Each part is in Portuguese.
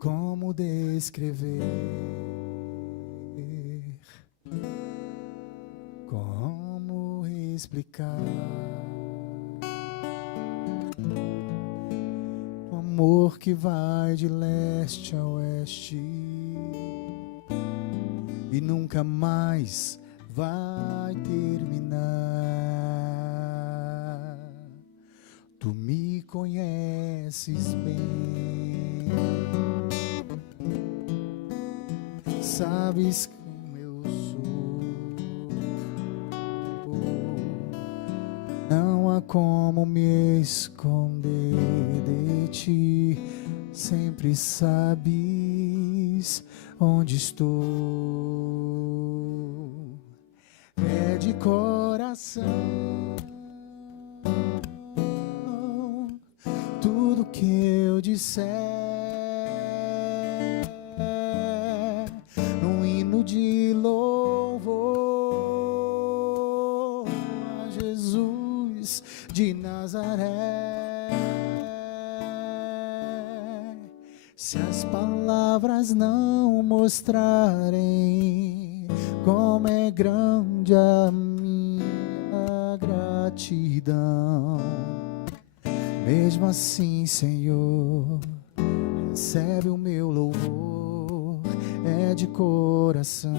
Como descrever, como explicar o amor que vai de leste a oeste e nunca mais vai terminar. Tu me conheces bem, sabes como eu sou, não há como me esconder de ti, sempre sabes onde estou. É de coração tudo que eu disser, num hino de louvor a Jesus de Nazaré. Se as palavras não mostrarem como é grande a minha gratidão. Mesmo assim, Senhor, recebe o meu louvor, é de coração.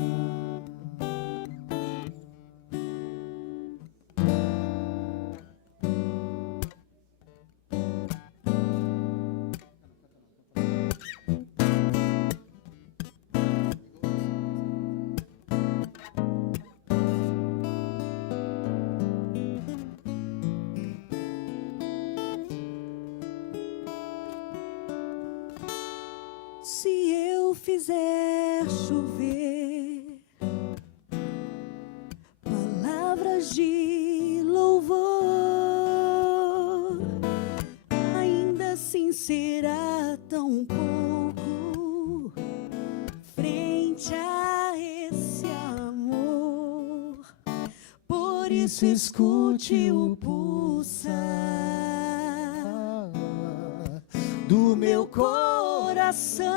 Se eu fizer chover palavras de louvor, ainda assim será tão pouco frente a esse amor. Por isso escute o pulsar do meu coração.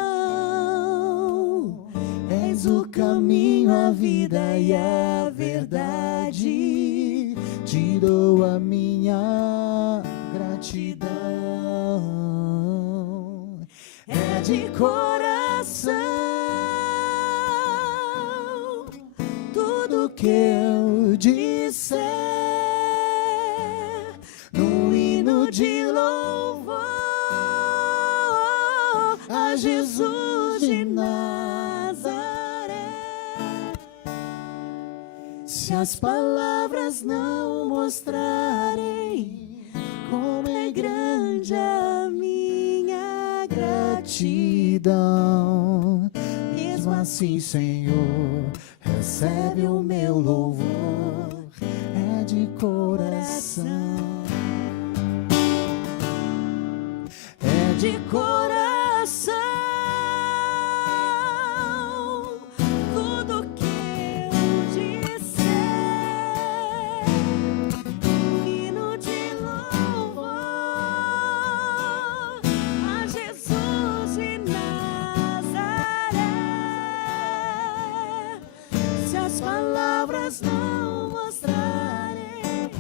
És o caminho, a vida e a verdade. Te dou a minha gratidão. É de coração tudo que eu disser no hino de louvor a Jesus de Nazaré. Se as palavras não mostrarem como é grande a minha gratidão, mesmo assim, Senhor, recebe o meu louvor, é de coração. É de coração tudo que eu disser, hino de louvor a Jesus de Nazaré. Se as palavras não mostrarem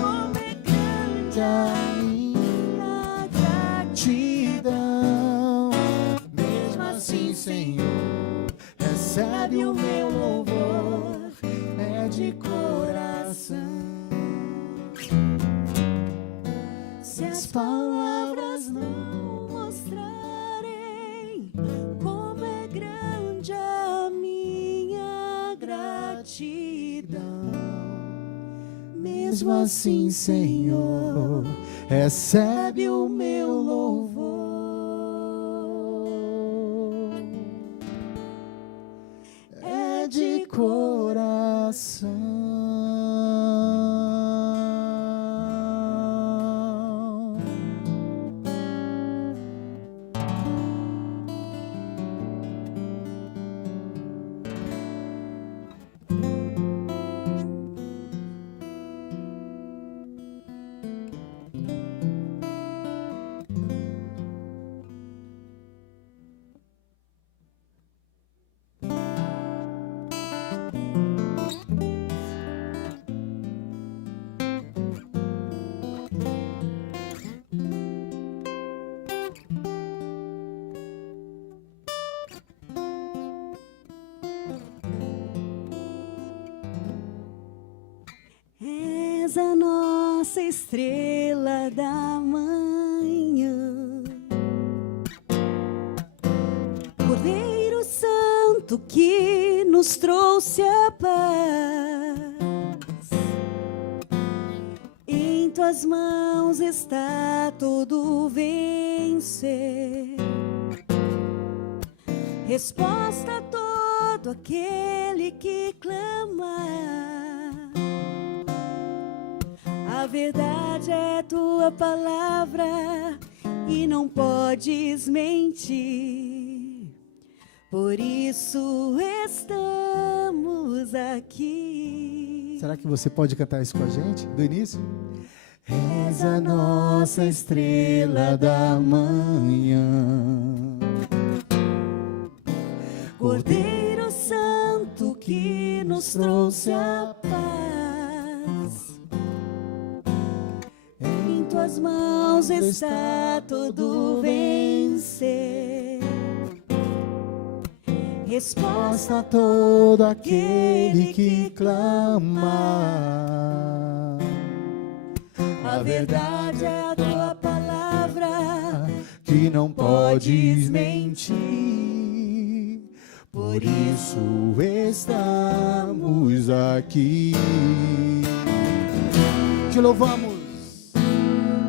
como é grande a minha gratidão, mesmo assim, Senhor, recebe o meu louvor, é de coração. Se as palavras não mostrarem como é grande a minha gratidão, Mesmo assim, Senhor, recebe o meu louvor, é de coração. és a nossa estrela da manhã, Cordeiro Santo que nos trouxe a paz. Em tuas mãos está todo vencer, resposta a todo aquele que clama. A verdade é tua palavra e não podes mentir. Por isso estamos aqui. Será que você pode cantar isso com a gente, do início? És a nossa estrela da manhã, Cordeiro Santo que nos trouxe a paz. Em tuas mãos está todo vencer. Resposta a todo aquele que clama. a verdade é a tua palavra, que não podes mentir. Por isso estamos aqui.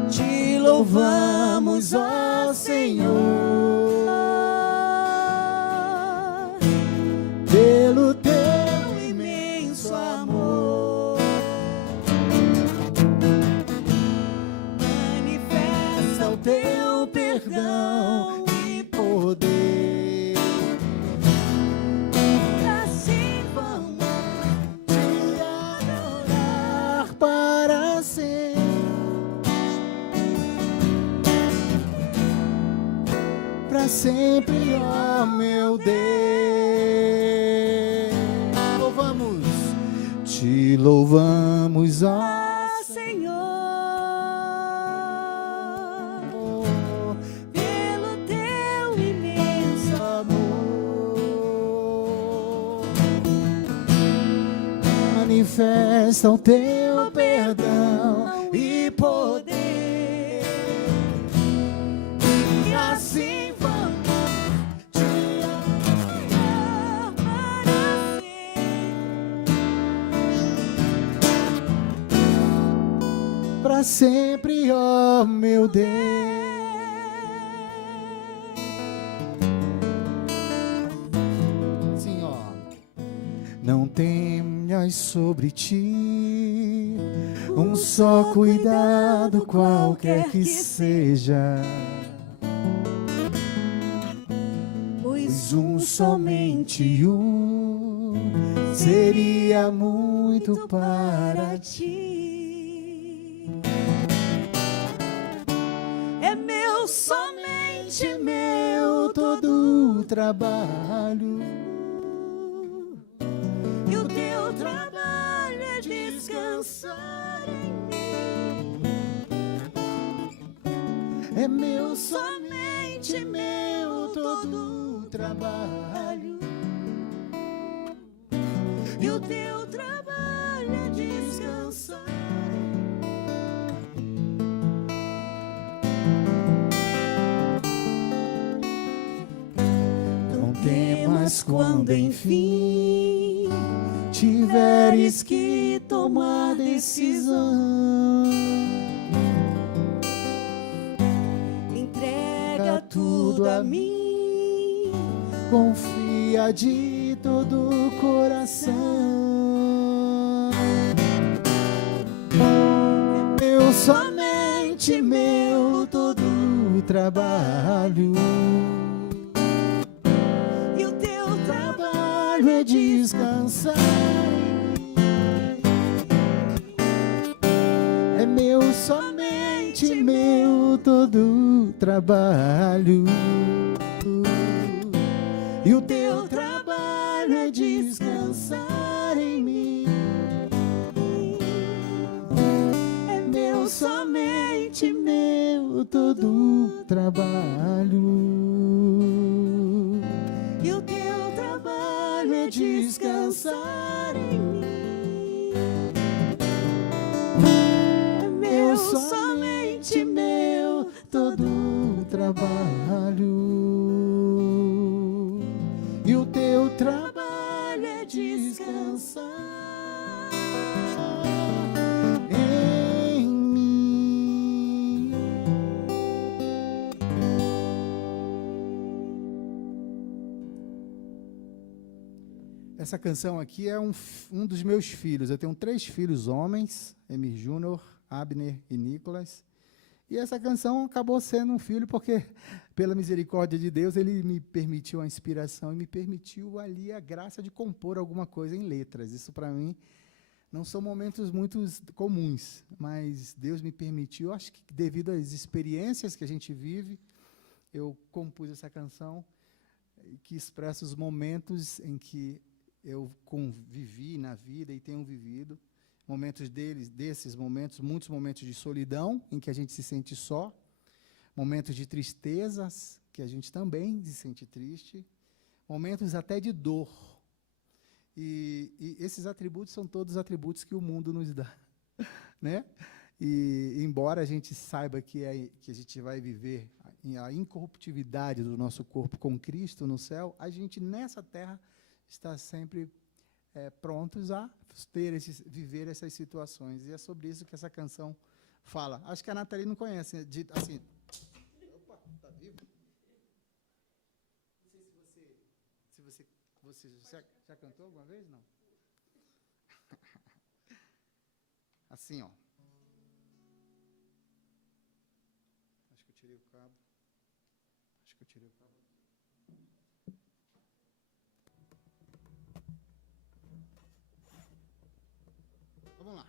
Te louvamos, ó Senhor, pelo teu imenso amor. manifesta o teu perdão E poder, assim vamos te adorar para sempre. Para sempre, ó meu Deus. Te louvamos, ó Senhor, pelo teu imenso amor. Manifesta o teu perdão e poder. E assim vamos te adorar para sempre. para sempre, ó meu Deus. Sim, ó. Não tenhas sobre ti um só cuidado, qualquer que seja, Pois somente um seria muito para ti. ti é meu, somente Meu todo o trabalho, e o teu trabalho é descansar em mim. é meu, somente meu todo o trabalho. E o teu trabalho é descansar. Não temas quando enfim tiveres que tomar decisão. Entrega tudo a mim, Confia de todo o coração. É meu, somente meu todo o trabalho. e o teu Trabalho é descansar. É meu, somente meu todo o trabalho. E o teu trabalho é descansar em mim. É meu, somente meu todo o trabalho. e o teu trabalho é descansar em mim. É meu, somente meu todo o trabalho. E o teu trabalho é descansar em mim. Essa canção aqui é um dos meus filhos. Eu tenho 3 filhos homens, Emir Júnior, Abner e Nicolas. E essa canção acabou sendo um filho porque, pela misericórdia de Deus, ele me permitiu a inspiração e me permitiu ali a graça de compor alguma coisa em letras. Isso, para mim, não são momentos muito comuns, mas Deus me permitiu, acho que devido às experiências que a gente vive, eu compus essa canção que expressa os momentos em que eu convivi na vida e tenho vivido. Desses momentos, muitos momentos de solidão, em que a gente se sente só. Momentos de tristezas, que a gente também se sente triste. Momentos até de dor. E esses atributos são todos atributos que o mundo nos dá, né? E embora a gente saiba que a gente vai viver a incorruptibilidade do nosso corpo com Cristo no céu, a gente nessa terra está sempre prontos a viver essas situações. E é sobre isso que essa canção fala. Acho que a Nathalie não conhece, assim. Opa, tá vivo? Não sei se você já cantou alguma vez? Não? Assim, ó. Acho que eu tirei o cabo. Vamos lá.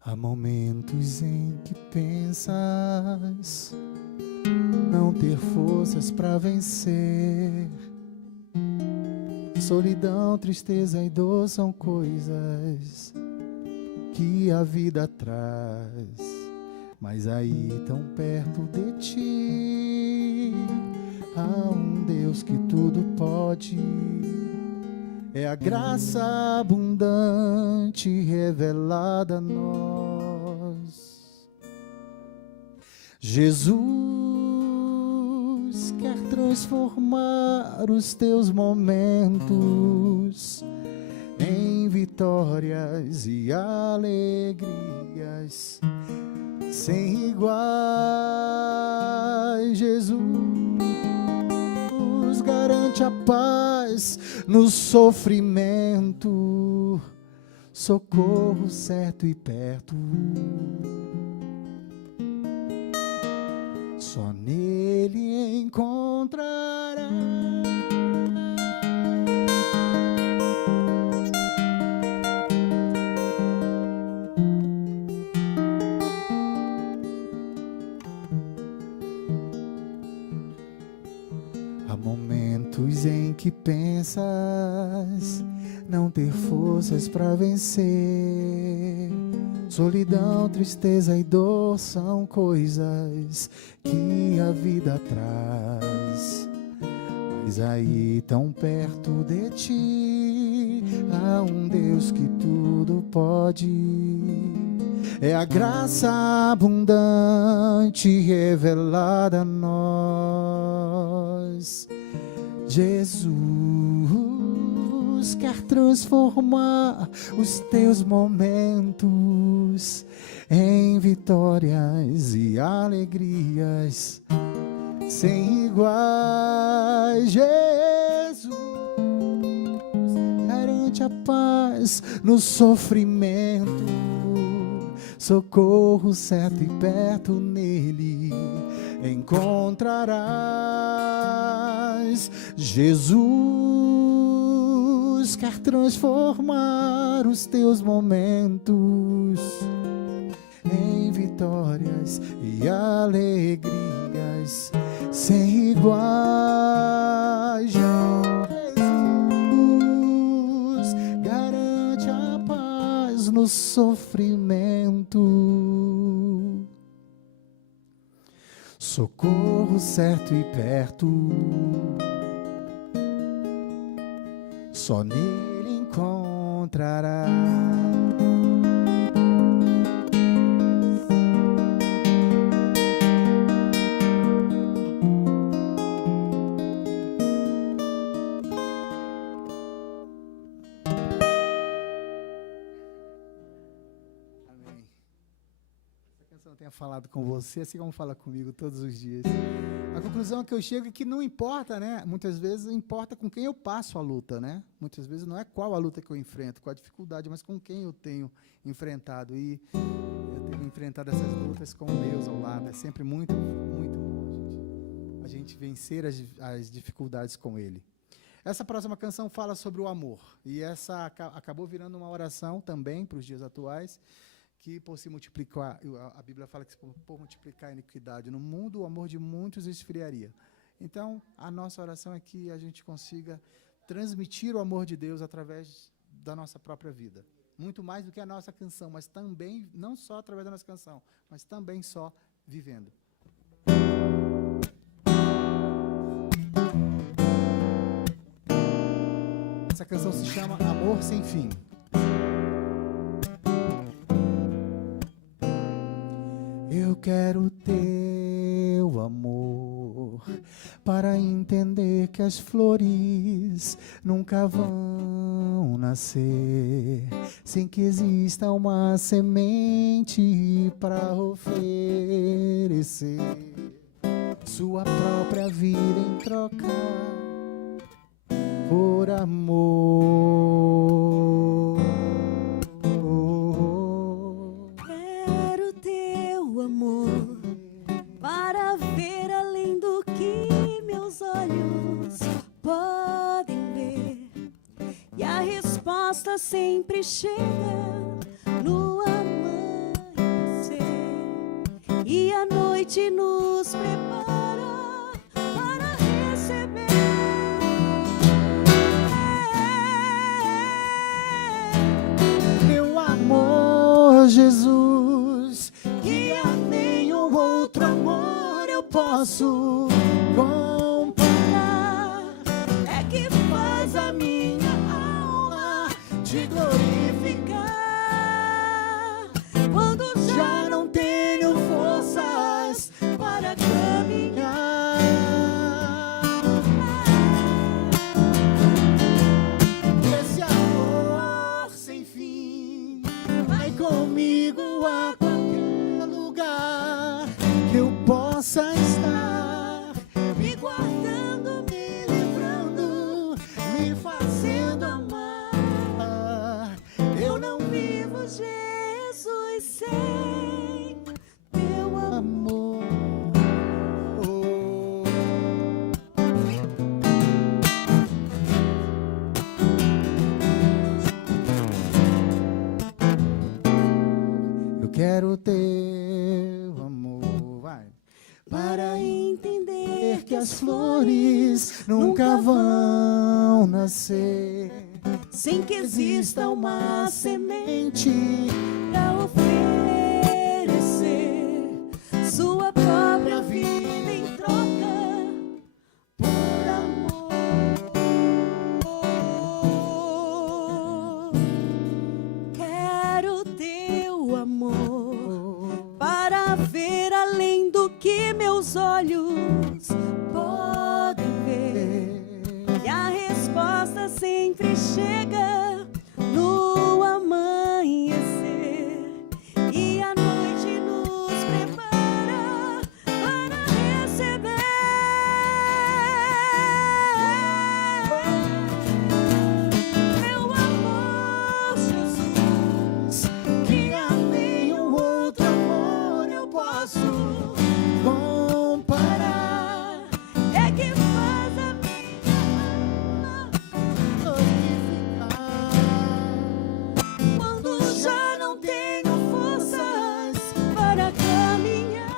Há momentos em que pensas não ter forças para vencer. Solidão, tristeza e dor são coisas que a vida traz. Mas aí tão perto de ti há um Deus que tudo pode. É a graça abundante revelada a nós. Jesus quer transformar os teus momentos em vitórias e alegrias sem iguais. Jesus garante a paz no sofrimento, socorro certo e perto. Só nele encontrará momentos em que pensas não ter forças para vencer. Solidão, tristeza e dor são coisas que a vida traz. Mas aí tão perto de ti há um Deus que tudo pode. É a graça abundante revelada a nós. Jesus quer transformar os teus momentos em vitórias e alegrias sem iguais. Jesus garante a paz no sofrimento, socorro certo e perto nele encontrarás. Jesus quer transformar os teus momentos em vitórias e alegrias sem iguais. Jesus garante a paz no sofrimento, socorro certo e perto. Só nele encontrará. falado com você, assim como fala comigo todos os dias. A conclusão que eu chego é que não importa, né? Muitas vezes importa com quem eu passo a luta, né? Muitas vezes não é qual a luta que eu enfrento, qual a dificuldade, mas com quem eu tenho enfrentado. E eu tenho enfrentado essas lutas com Deus ao lado. É sempre muito, muito bom a gente vencer as dificuldades com Ele. Essa próxima canção fala sobre o amor. E essa acabou virando uma oração também para os dias atuais, que por se multiplicar, a Bíblia fala que por multiplicar a iniquidade no mundo, o amor de muitos esfriaria. Então, a nossa oração é que a gente consiga transmitir o amor de Deus através da nossa própria vida. Muito mais do que a nossa canção, mas também, não só através da nossa canção, mas também só vivendo. Essa canção se chama Amor Sem Fim. Eu quero teu amor para entender que as flores nunca vão nascer sem que exista uma semente para oferecer sua própria vida em troca por amor. Quero teu amor para ver além do que meus olhos podem ver. E a resposta sempre chega no amanhecer. E a noite nos prepara para receber. Meu amor, Jesus, que a nenhum outro amor eu posso comparar. É que faz a minha alma Te glorificar quando já não tenho forças para caminhar. esse amor sem fim vai comigo a qualquer lugar que eu possa estar, Me guardando, me livrando, me fazendo amar. eu não vivo, Jesus, sem teu amor. Amor. Eu quero teu amor, vai. Para entender Que as flores nunca vão nascer sem que exista uma semente para para oferecer sua própria vida em troca por amor. Quero teu amor para ver além do que meus olhos podem ver. E a resposta sempre chega no amanhecer. E a noite nos prepara para receber. Meu amor, Jesus, que a nenhum outro amor eu posso comparar. é que faz a minha alma Glorificar quando já não tenho forças para caminhar.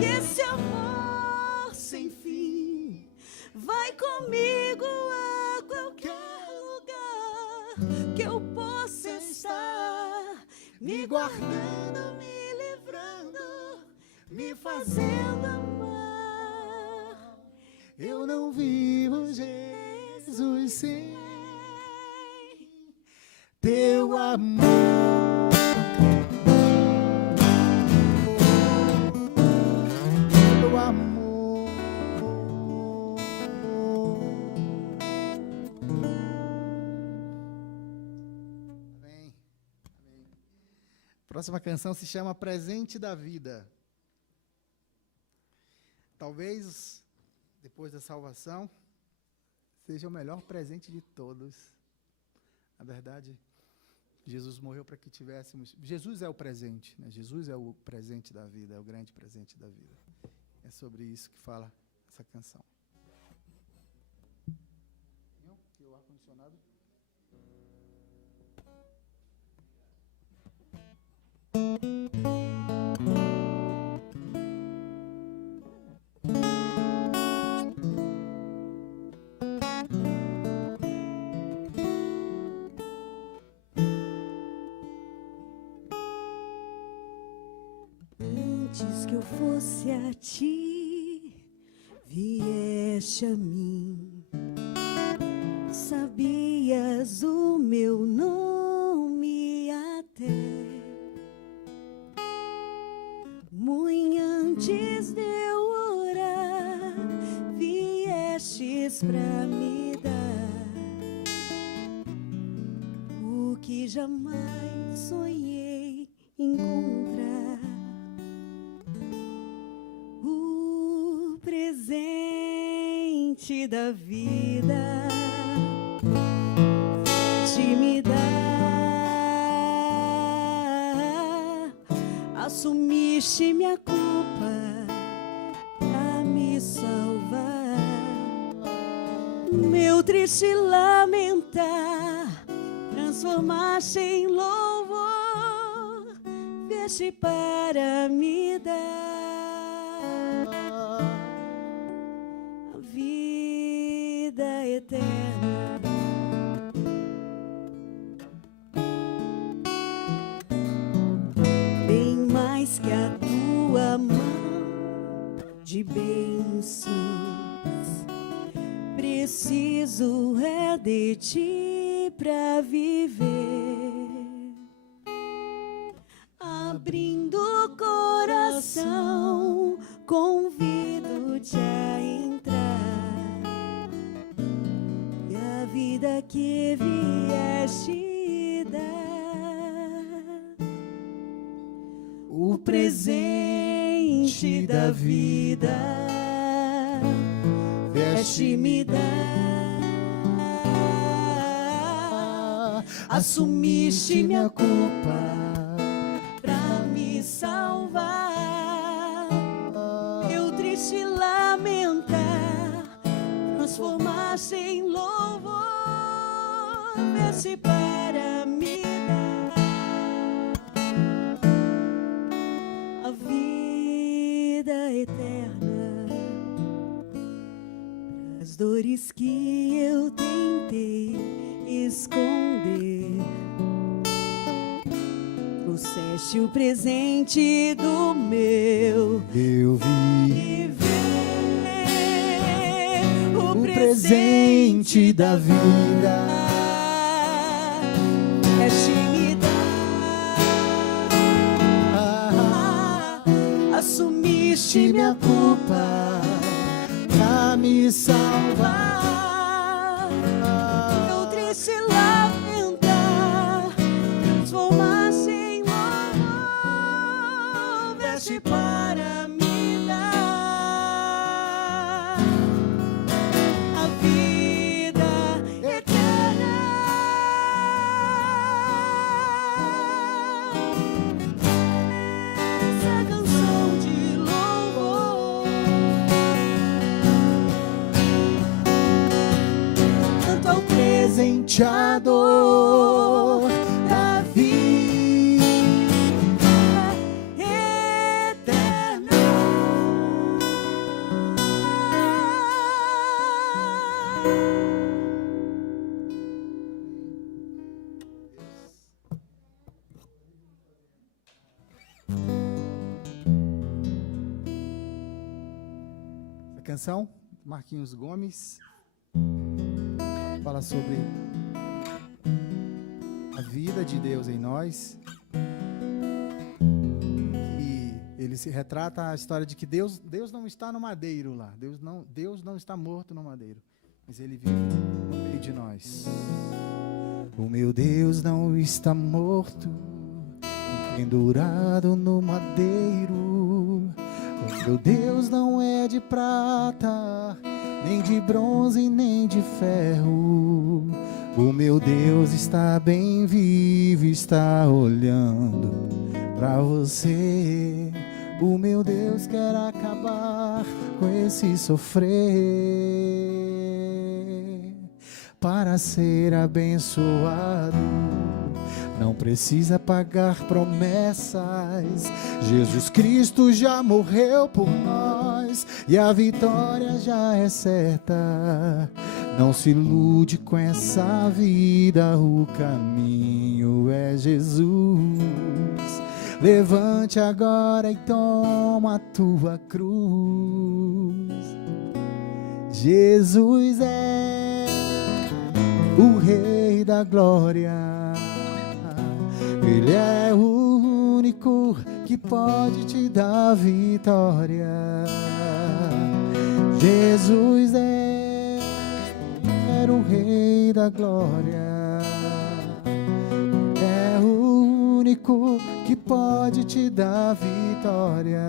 E esse amor sem fim vai comigo a qualquer lugar que eu possa estar, me guardando, me livrando, me fazendo amar. eu não vivo, Jesus, sem teu amor. Teu amor. Próxima canção se chama Presente da Vida. Talvez, depois da salvação, seja o melhor presente de todos. Na verdade, Jesus morreu para que tivéssemos... Jesus é o presente, né? Jesus é o presente da vida, é o grande presente da vida. É sobre isso que fala essa canção. Que o ar-condicionado... Antes que eu fosse a ti, vieste a mim. Sabias o meu nome até. Muito antes de eu orar, viestes pra me dar o que jamais sonhei encontrar. O presente da vida te me dá. Assumiste minha culpa pra me salvar. Meu triste lamentar transformaste em louvor. Vieste para me dar a vida eterna. Bem mais que a tua mão de bênçãos, preciso é de ti pra viver. Abrindo o coração, convido-te a entrar. E a vida que vieste dar, o presente da vida, vieste me dar. Assumiste minha culpa pra me salvar. Eu triste lamentar transformaste em louvor. Vieste para me dar a vida eterna. As dores que eu tentei esconder, trouxeste o presente do meu viver. O presente da vida vieste me dar. Assumiste minha culpa pra me salvar. Meu triste lamentar transformaste em louvor. Vieste para me dar a vida eterna. Essa canção de louvor, tanto ao presenteador da vida eterna. A canção, Marquinhos Gomes, fala sobre a vida de Deus em nós. E ele se retrata a história de que Deus não está no madeiro lá. Deus não está morto no madeiro, mas Ele vive no meio de nós. O meu Deus não está morto pendurado no madeiro. O meu Deus não é de prata, nem de bronze, nem de ferro. O meu Deus está bem vivo, está olhando pra você. O meu Deus quer acabar com esse sofrer. Para ser abençoado, não precisa pagar promessas. Jesus Cristo já morreu por nós e a vitória já é certa. Não se ilude com essa vida, o caminho é Jesus. Levante agora e toma a tua cruz. Jesus é o Rei da Glória. Ele é o único que pode te dar vitória. Jesus é o Rei da Glória. É o único que pode te dar vitória.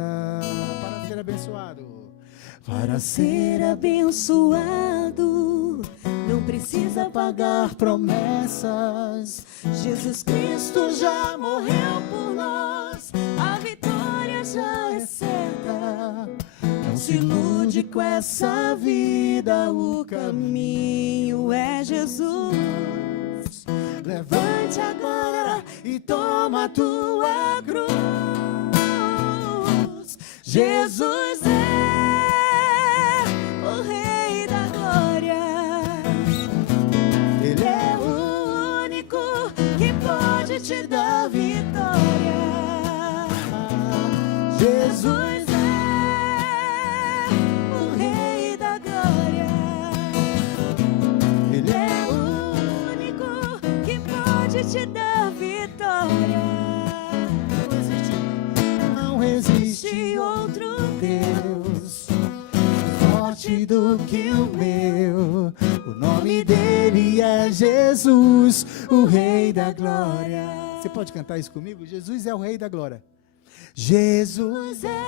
Para ser abençoado. Para ser abençoado, não precisa pagar promessas. Jesus Cristo já morreu por nós, a vitória já é certa. Não se ilude com essa vida, o caminho é Jesus. Levante agora e toma a tua cruz. Jesus é o Rei da Glória. Ele é o único que pode te dar vitória. Jesus é o Rei da Glória. Ele é o único que pode te dar vitória. Não existe outro Deus forte do que o meu. O nome dele é Jesus, o Rei da Glória. Você pode cantar isso comigo? Jesus é o Rei da Glória. Jesus é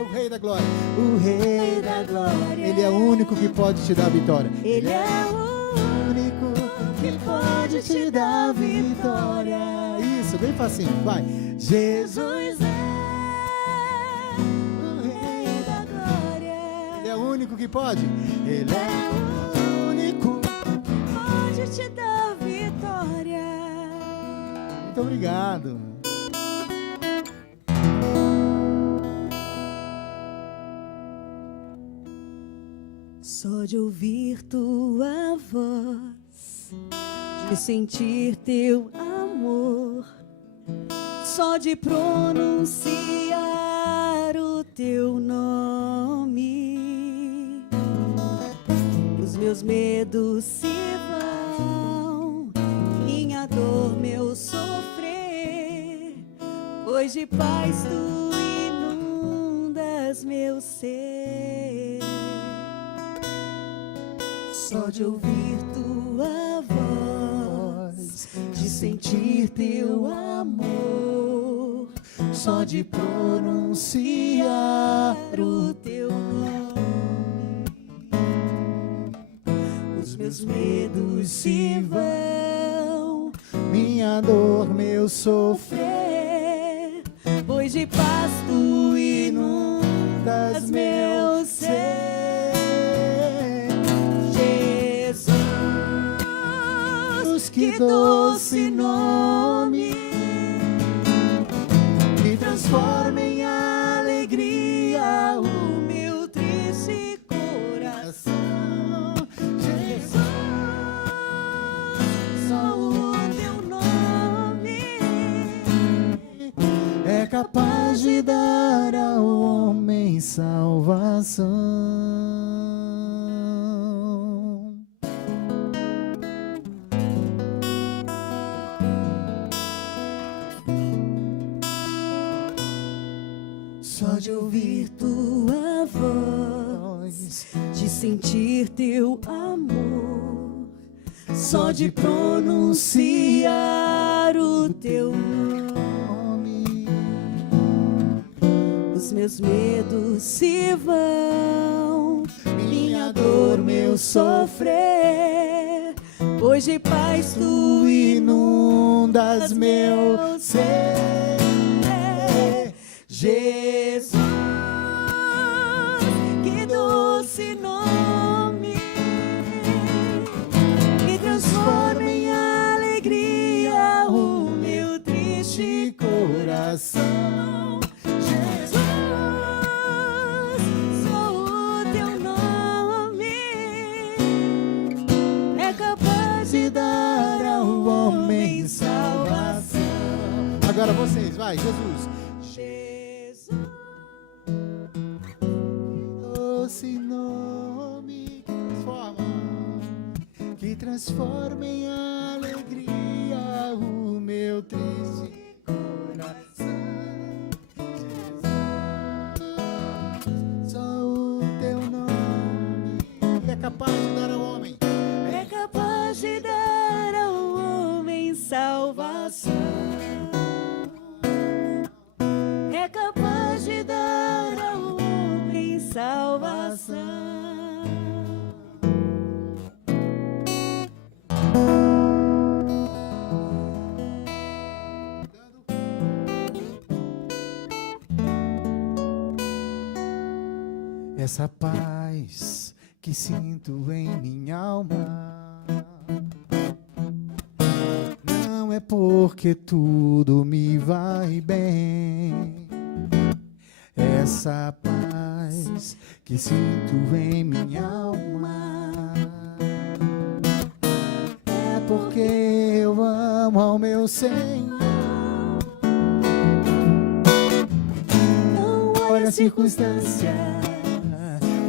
o Rei da Glória. O Rei da Glória. Ele é o único que pode te dar vitória. Ele é o único que pode te dar vitória. Isso, bem facinho, vai. Jesus é o único que pode. Ele é o único que pode te dar vitória. Muito obrigado. Só de ouvir tua voz, de sentir teu amor, só de pronunciar o teu nome, os meus medos se vão, minha dor, meu sofrer, pois de paz tu inundas meu ser. Só de ouvir tua voz, de sentir teu amor, só de pronunciar o teu nome, os meus medos se vão, minha dor, meu sofrer, pois de paz tu inundas meu ser. Que doce nome me transforma em alegria o meu triste coração. Jesus, só o teu nome é capaz de dar ao homem salvação. Só de ouvir tua voz, de sentir teu amor, só de pronunciar o teu nome, meus medos se vão, minha dor, meu sofrer, pois de paz tu inundas meu ser. Jesus, que doce nome, que transforma em alegria o meu triste coração. Jesus, só o teu nome é capaz de dar ao homem salvação. Agora vocês, vai, Jesus. Doce nome que transforma em alegria o meu triste coração. Jesus, só o teu nome é capaz de dar ao homem, é capaz de dar ao homem salvação. É capaz de dar ao homem salvação. essa paz que sinto em minha alma não é porque tudo me vai bem. Essa paz que sinto em minha alma é porque eu amo ao meu Senhor. Não olha a circunstância,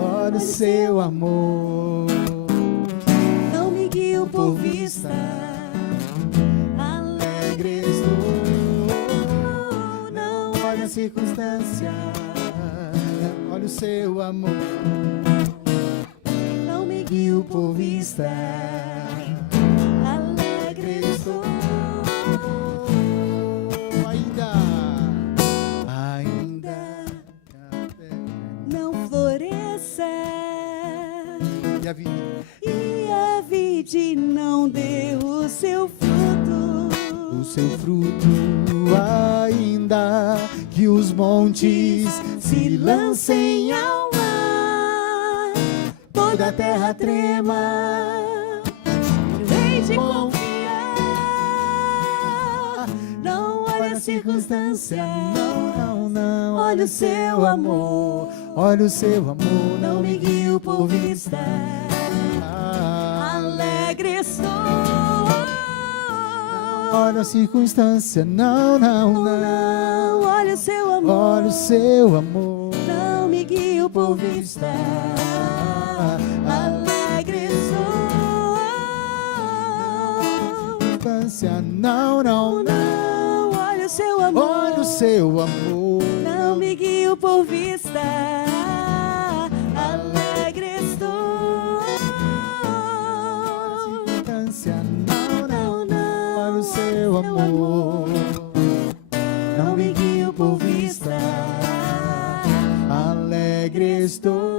olha o seu amor. Não me guio por vista, Alegre estou. Não olha a circunstância, olha o seu amor. não me guio por vista, alegre estou. Ainda Não floresça e a vida, e a vide não dê o seu fruto. o seu fruto, ainda que os montes Se lancem ao mar, toda a terra trema. Hei de confiar, não olha a circunstância, não, olha o seu amor. olha o seu amor, Não me guio por vista, Ah, alegre estou. olha a circunstância, não, Olha o seu amor. olha o seu amor, Não me guio por vista, alegre estou. circunstância, não, Olha o seu amor. olha o seu amor, Não me guio por vista, alegre estou. circunstância, não, olha o seu amor, Não me guio por vista, alegre estou.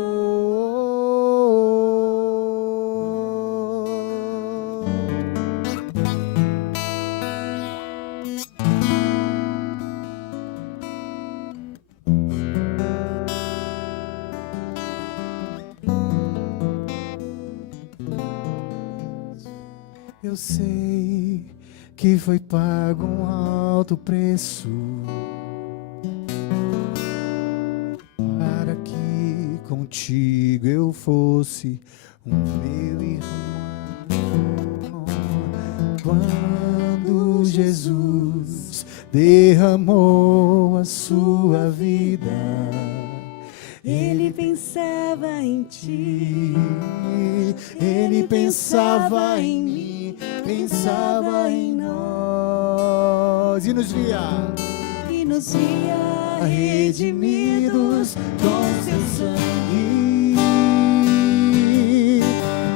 Eu sei que foi pago um alto preço para que contigo eu fosse um meu irmão. Quando Jesus derramou a sua vida, ele pensava em ti. ele pensava em mim, pensava em nós e nos via redimidos com seu sangue,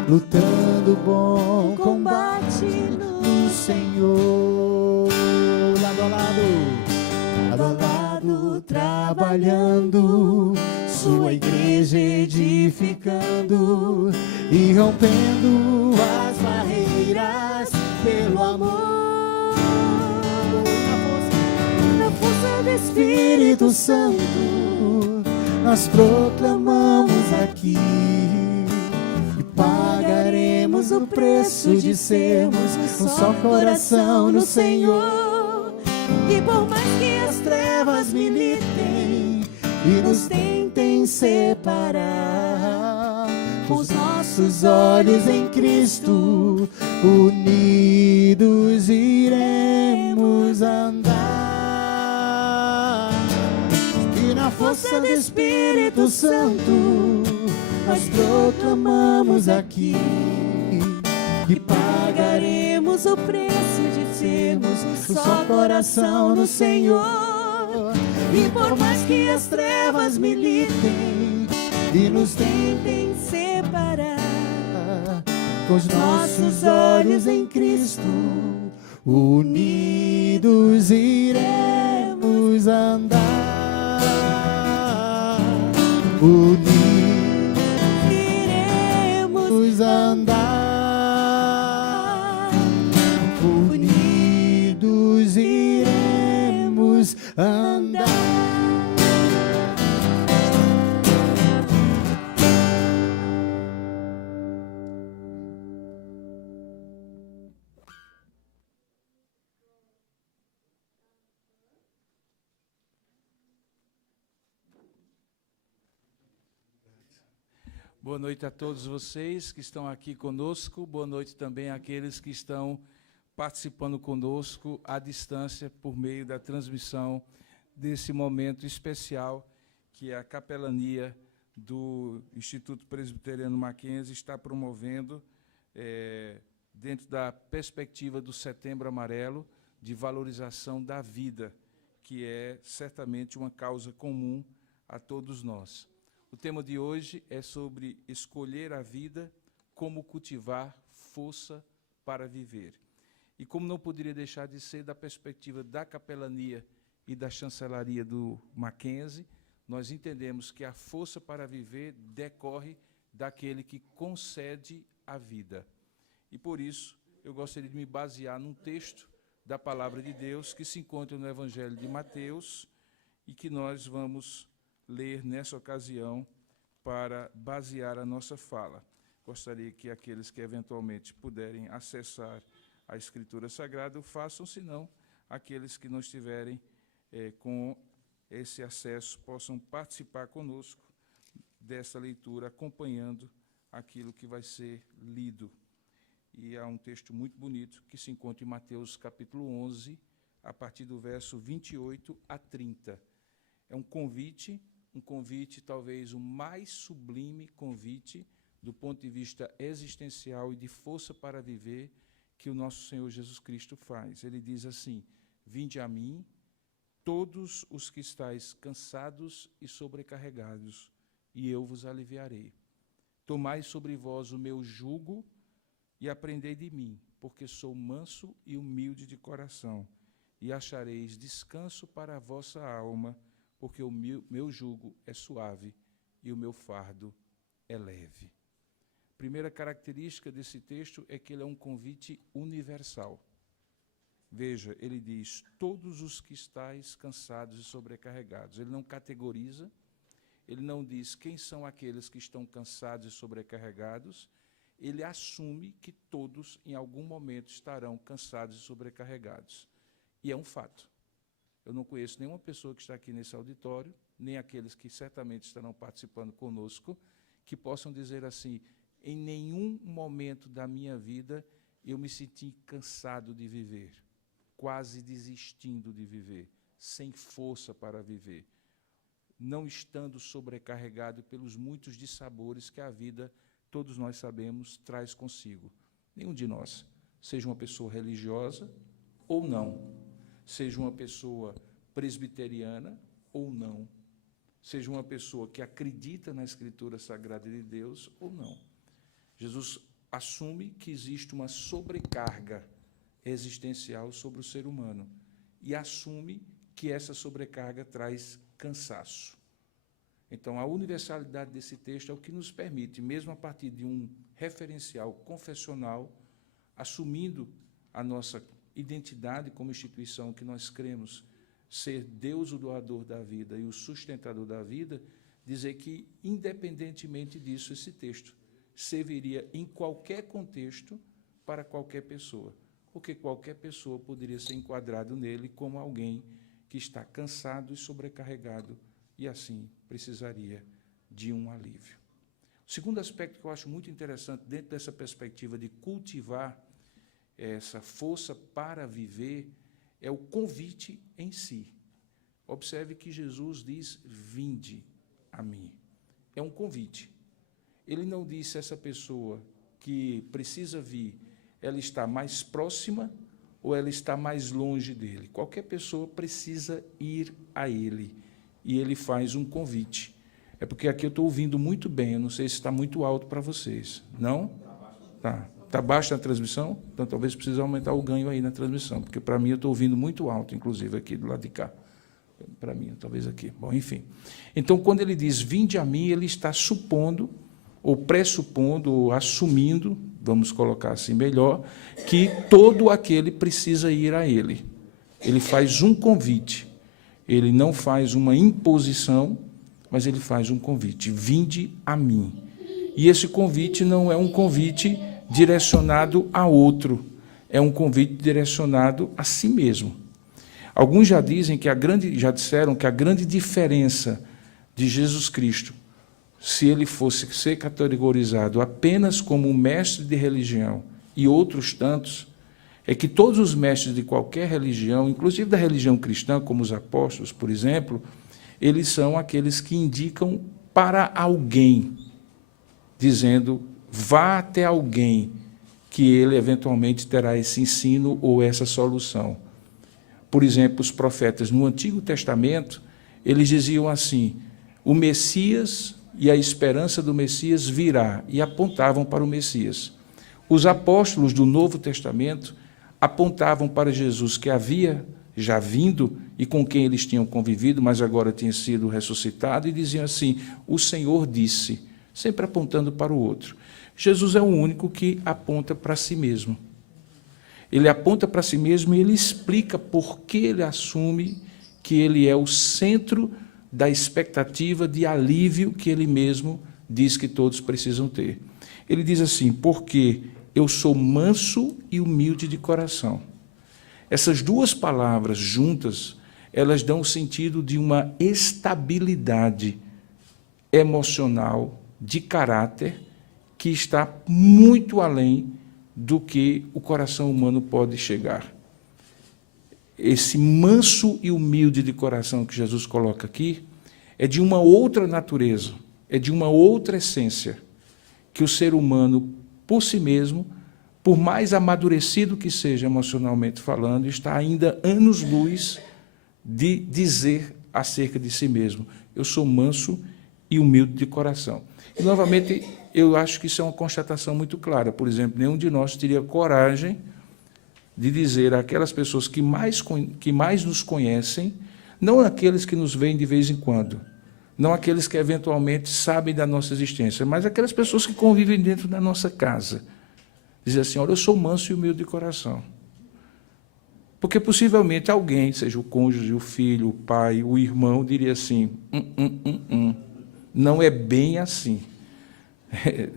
lutando bom combate no Senhor, lado a lado, Lado a lado, trabalhando, sua igreja edificando e rompendo as barreiras pelo amor. Na força do Espírito Santo, nós proclamamos aqui e pagaremos o preço de sermos um só coração no Senhor. E por mais que as trevas militem e nos tentem separar, com os nossos olhos em Cristo, unidos iremos andar. E na força do Espírito Santo, nós proclamamos aqui e pagaremos o preço de sermos um só coração no Senhor. E por mais que as trevas militem e nos tentem separar, com os nossos olhos em Cristo, unidos iremos andar. Unidos iremos andar. Unidos iremos andar. Boa noite a todos vocês que estão aqui conosco. Boa noite também àqueles que estão participando conosco à distância por meio da transmissão desse momento especial que a capelania do Instituto Presbiteriano Mackenzie está promovendo dentro da perspectiva do Setembro Amarelo de valorização da vida, que é certamente uma causa comum a todos nós. O tema de hoje é sobre escolher a vida, como cultivar força para viver. E como não poderia deixar de ser da perspectiva da capelania e da chancelaria do Mackenzie, nós entendemos que a força para viver decorre daquele que concede a vida. E por isso, eu gostaria de me basear num texto da Palavra de Deus que se encontra no Evangelho de Mateus e que nós vamos ler nessa ocasião para basear a nossa fala. Gostaria que aqueles que eventualmente puderem acessar a Escritura Sagrada o façam, senão aqueles que não estiverem com esse acesso possam participar conosco dessa leitura, acompanhando aquilo que vai ser lido. E há um texto muito bonito que se encontra em Mateus capítulo 11, a partir do verso 28 a 30. É um convite talvez o mais sublime convite do ponto de vista existencial e de força para viver que o nosso Senhor Jesus Cristo faz. Ele diz assim: vinde a mim, todos os que estáis cansados e sobrecarregados, e eu vos aliviarei. Tomai sobre vós o meu jugo e aprendei de mim, porque sou manso e humilde de coração, e achareis descanso para a vossa alma, porque o meu jugo é suave e o meu fardo é leve. Primeira característica desse texto é que ele é um convite universal. Veja, ele diz, todos os que estáis cansados e sobrecarregados. Ele não categoriza, ele não diz quem são aqueles que estão cansados e sobrecarregados, ele assume que todos, em algum momento, estarão cansados e sobrecarregados. E é um fato. Eu não conheço nenhuma pessoa que está aqui nesse auditório, nem aqueles que certamente estarão participando conosco, que possam dizer assim, em nenhum momento da minha vida eu me senti cansado de viver, quase desistindo de viver, sem força para viver, não estando sobrecarregado pelos muitos dissabores que a vida, todos nós sabemos, traz consigo. Nenhum de nós, seja uma pessoa religiosa ou não, seja uma pessoa presbiteriana ou não, seja uma pessoa que acredita na Escritura Sagrada de Deus ou não. Jesus assume que existe uma sobrecarga existencial sobre o ser humano e assume que essa sobrecarga traz cansaço. Então, a universalidade desse texto é o que nos permite, mesmo a partir de um referencial confessional, assumindo a nossa identidade como instituição que nós cremos ser Deus o doador da vida e o sustentador da vida, dizer que, independentemente disso, esse texto serviria em qualquer contexto para qualquer pessoa, porque qualquer pessoa poderia ser enquadrado nele como alguém que está cansado e sobrecarregado e, assim, precisaria de um alívio. O segundo aspecto que eu acho muito interessante, dentro dessa perspectiva de cultivar essa força para viver, é o convite em si. Observe que Jesus diz, vinde a mim. É um convite. Ele não disse a essa pessoa que precisa vir, ela está mais próxima ou ela está mais longe dele. Qualquer pessoa precisa ir a ele. E ele faz um convite. É porque aqui eu estou ouvindo muito bem, eu não sei se está muito alto para vocês. Não? Tá. Está baixo na transmissão? Então, talvez precise aumentar o ganho aí na transmissão, porque, para mim, eu estou ouvindo muito alto, inclusive, aqui do lado de cá. Para mim, talvez aqui. Bom, enfim. Então, quando ele diz, vinde a mim, ele está supondo, ou pressupondo, ou assumindo, vamos colocar assim melhor, que todo aquele precisa ir a ele. Ele faz um convite. Ele não faz uma imposição, mas ele faz um convite. Vinde a mim. E esse convite não é um convite direcionado a outro, é um convite direcionado a si mesmo. Alguns já disseram que a grande diferença de Jesus Cristo, se ele fosse ser categorizado apenas como um mestre de religião e outros tantos, é que todos os mestres de qualquer religião, inclusive da religião cristã, como os apóstolos, por exemplo, eles são aqueles que indicam para alguém, dizendo, vá até alguém, que ele eventualmente terá esse ensino ou essa solução. Por exemplo, os profetas no Antigo Testamento, eles diziam assim, o Messias e a esperança do Messias virá, e apontavam para o Messias. Os apóstolos do Novo Testamento apontavam para Jesus, que havia já vindo e com quem eles tinham convivido, mas agora tinha sido ressuscitado, e diziam assim, o Senhor disse, sempre apontando para o outro. Jesus é o único que aponta para si mesmo. Ele aponta para si mesmo e ele explica por que ele assume que ele é o centro da expectativa de alívio que ele mesmo diz que todos precisam ter. Ele diz assim, porque eu sou manso e humilde de coração. Essas duas palavras juntas, elas dão o sentido de uma estabilidade emocional, de caráter, que está muito além do que o coração humano pode chegar. Esse manso e humilde de coração que Jesus coloca aqui é de uma outra natureza, é de uma outra essência, que o ser humano, por si mesmo, por mais amadurecido que seja emocionalmente falando, está ainda anos-luz de dizer acerca de si mesmo, eu sou manso e humilde de coração. E, novamente, eu acho que isso é uma constatação muito clara. Por exemplo, nenhum de nós teria coragem de dizer àquelas pessoas que mais nos conhecem, não aqueles que nos veem de vez em quando, não aqueles que eventualmente sabem da nossa existência, mas aquelas pessoas que convivem dentro da nossa casa, dizer assim, olha, eu sou manso e humilde de coração. Porque possivelmente alguém, seja o cônjuge, o filho, o pai, o irmão, diria assim, não é bem assim.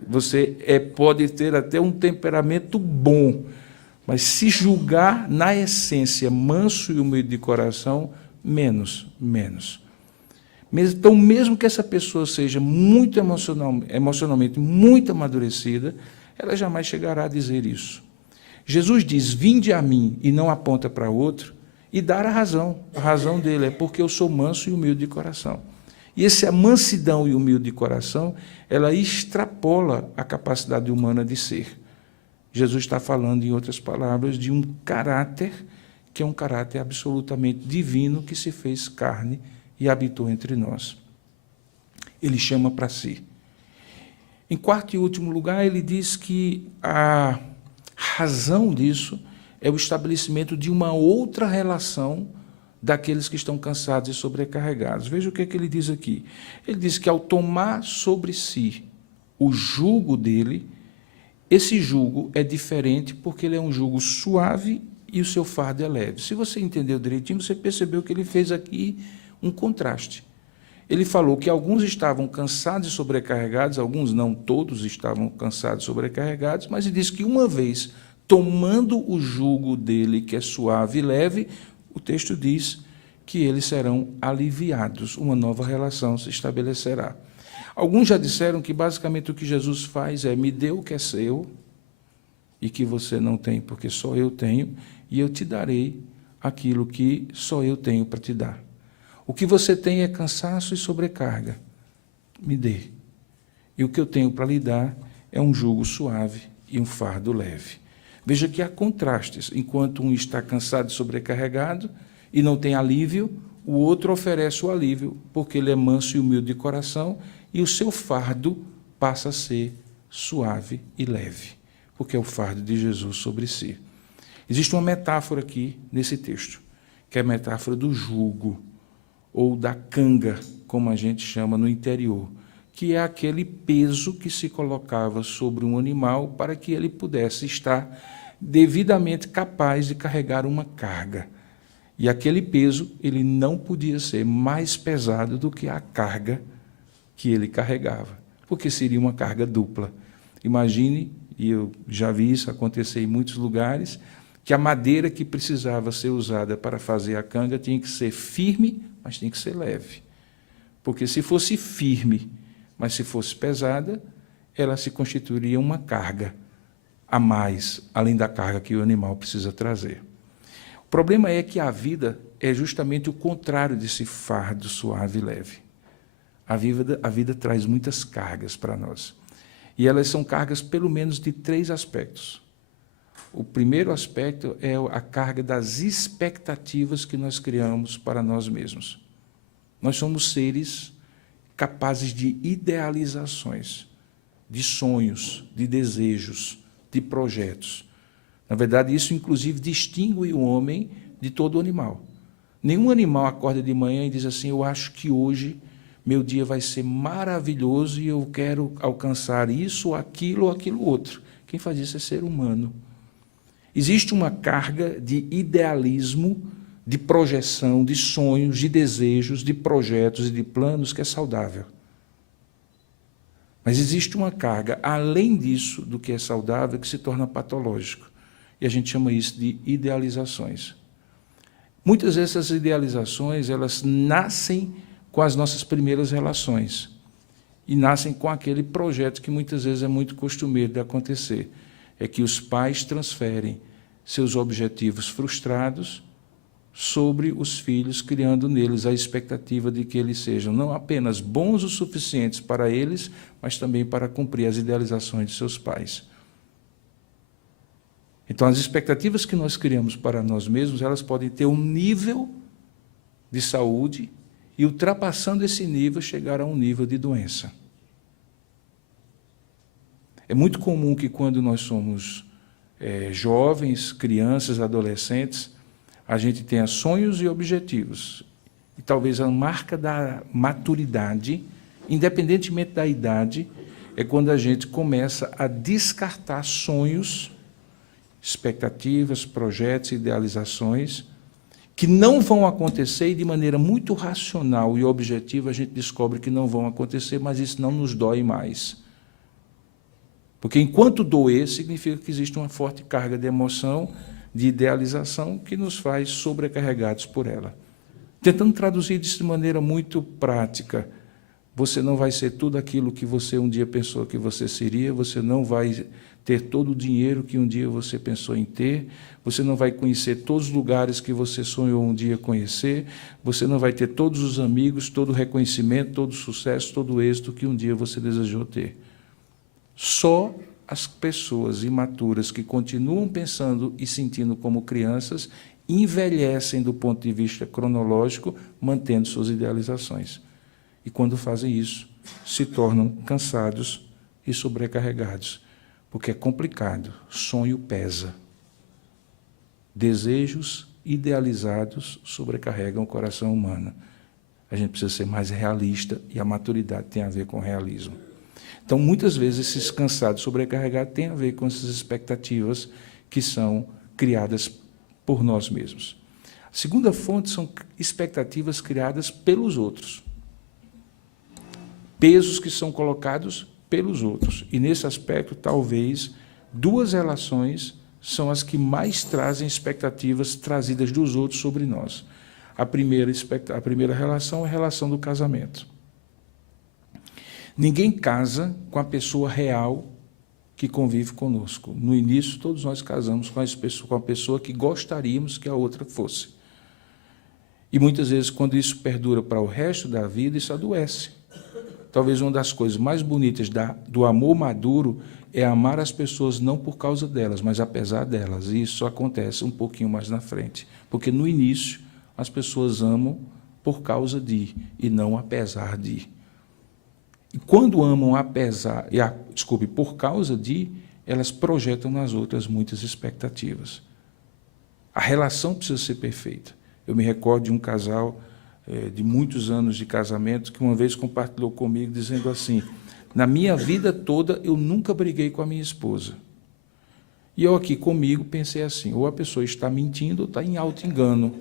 Você pode ter até um temperamento bom, mas se julgar na essência manso e humilde de coração, menos. Então, mesmo que essa pessoa seja muito emocionalmente muito amadurecida, ela jamais chegará a dizer isso. Jesus diz, vinde a mim, e não aponta para outro, e dar a razão. A razão dele é porque eu sou manso e humilde de coração. E essa mansidão e humilde de coração, ela extrapola a capacidade humana de ser. Jesus está falando, em outras palavras, de um caráter que é um caráter absolutamente divino que se fez carne e habitou entre nós. Ele chama para si. Em quarto e último lugar, ele diz que a razão disso é o estabelecimento de uma outra relação daqueles que estão cansados e sobrecarregados. Veja o que é que ele diz aqui. Ele diz que ao tomar sobre si o jugo dele, esse jugo é diferente porque ele é um jugo suave e o seu fardo é leve. Se você entendeu direitinho, você percebeu que ele fez aqui um contraste. Ele falou que alguns estavam cansados e sobrecarregados, alguns não, todos estavam cansados e sobrecarregados, mas ele disse que uma vez tomando o jugo dele, que é suave e leve, o texto diz que eles serão aliviados, uma nova relação se estabelecerá. Alguns já disseram que basicamente o que Jesus faz é: me dê o que é seu e que você não tem, porque só eu tenho, e eu te darei aquilo que só eu tenho para te dar. O que você tem é cansaço e sobrecarga, me dê. E o que eu tenho para lhe dar é um jugo suave e um fardo leve. Veja que há contrastes. Enquanto um está cansado e sobrecarregado e não tem alívio, o outro oferece o alívio, porque ele é manso e humilde de coração, e o seu fardo passa a ser suave e leve, porque é o fardo de Jesus sobre si. Existe uma metáfora aqui nesse texto, que é a metáfora do jugo, ou da canga, como a gente chama no interior, que é aquele peso que se colocava sobre um animal para que ele pudesse estar devidamente capaz de carregar uma carga. E aquele peso, ele não podia ser mais pesado do que a carga que ele carregava, porque seria uma carga dupla. Imagine, e eu já vi isso acontecer em muitos lugares, que a madeira que precisava ser usada para fazer a canga tinha que ser firme, mas tinha que ser leve. Porque se fosse firme, mas se fosse pesada, ela se constituiria uma carga a mais, além da carga que o animal precisa trazer. O problema é que a vida é justamente o contrário desse fardo suave e leve. A vida traz muitas cargas para nós. E elas são cargas, pelo menos, de 3 aspectos. O primeiro aspecto é a carga das expectativas que nós criamos para nós mesmos. Nós somos seres capazes de idealizações, de sonhos, de desejos, de projetos. Na verdade, isso, inclusive, distingue o homem de todo animal. Nenhum animal acorda de manhã e diz assim: eu acho que hoje meu dia vai ser maravilhoso e eu quero alcançar isso, aquilo ou aquilo outro. Quem faz isso é ser humano. Existe uma carga de idealismo, de projeção, de sonhos, de desejos, de projetos e de planos que é saudável. Mas existe uma carga, além disso, do que é saudável, que se torna patológico. E a gente chama isso de idealizações. Muitas dessas idealizações, elas nascem com as nossas primeiras relações. E nascem com aquele projeto que muitas vezes é muito costumeiro de acontecer. É que os pais transferem seus objetivos frustrados sobre os filhos, criando neles a expectativa de que eles sejam não apenas bons o suficientes para eles, mas também para cumprir as idealizações de seus pais. Então, as expectativas que nós criamos para nós mesmos, elas podem ter um nível de saúde e, ultrapassando esse nível, chegar a um nível de doença. É muito comum que, quando nós somos jovens, crianças, adolescentes, a gente tenha sonhos e objetivos. E talvez a marca da maturidade, independentemente da idade, é quando a gente começa a descartar sonhos, expectativas, projetos, idealizações, que não vão acontecer e, de maneira muito racional e objetiva, a gente descobre que não vão acontecer, mas isso não nos dói mais. Porque, enquanto doer, significa que existe uma forte carga de emoção, de idealização, que nos faz sobrecarregados por ela. Tentando traduzir isso de maneira muito prática, você não vai ser tudo aquilo que você um dia pensou que você seria, você não vai ter todo o dinheiro que um dia você pensou em ter, você não vai conhecer todos os lugares que você sonhou um dia conhecer, você não vai ter todos os amigos, todo o reconhecimento, todo o sucesso, todo o êxito que um dia você desejou ter. Só as pessoas imaturas que continuam pensando e sentindo como crianças envelhecem do ponto de vista cronológico, mantendo suas idealizações. E, quando fazem isso, se tornam cansados e sobrecarregados, porque é complicado, sonho pesa, desejos idealizados sobrecarregam o coração humano. A gente precisa ser mais realista e a maturidade tem a ver com o realismo. Então, muitas vezes, esses cansados sobrecarregados têm a ver com essas expectativas que são criadas por nós mesmos. A segunda fonte são expectativas criadas pelos outros. Pesos que são colocados pelos outros. E, nesse aspecto, talvez, duas relações são as que mais trazem expectativas trazidas dos outros sobre nós. A primeira relação é a relação do casamento. Ninguém casa com a pessoa real que convive conosco. No início, todos nós casamos com a pessoa que gostaríamos que a outra fosse. E, muitas vezes, quando isso perdura para o resto da vida, isso adoece. Talvez uma das coisas mais bonitas do amor maduro é amar as pessoas não por causa delas, mas apesar delas. E isso acontece um pouquinho mais na frente. Porque, no início, as pessoas amam por causa de, e não apesar de. E quando amam por causa de, elas projetam nas outras muitas expectativas. A relação precisa ser perfeita. Eu me recordo de um casal de muitos anos de casamento que uma vez compartilhou comigo dizendo assim: na minha vida toda eu nunca briguei com a minha esposa. E eu aqui comigo pensei assim: ou a pessoa está mentindo ou está em auto-engano.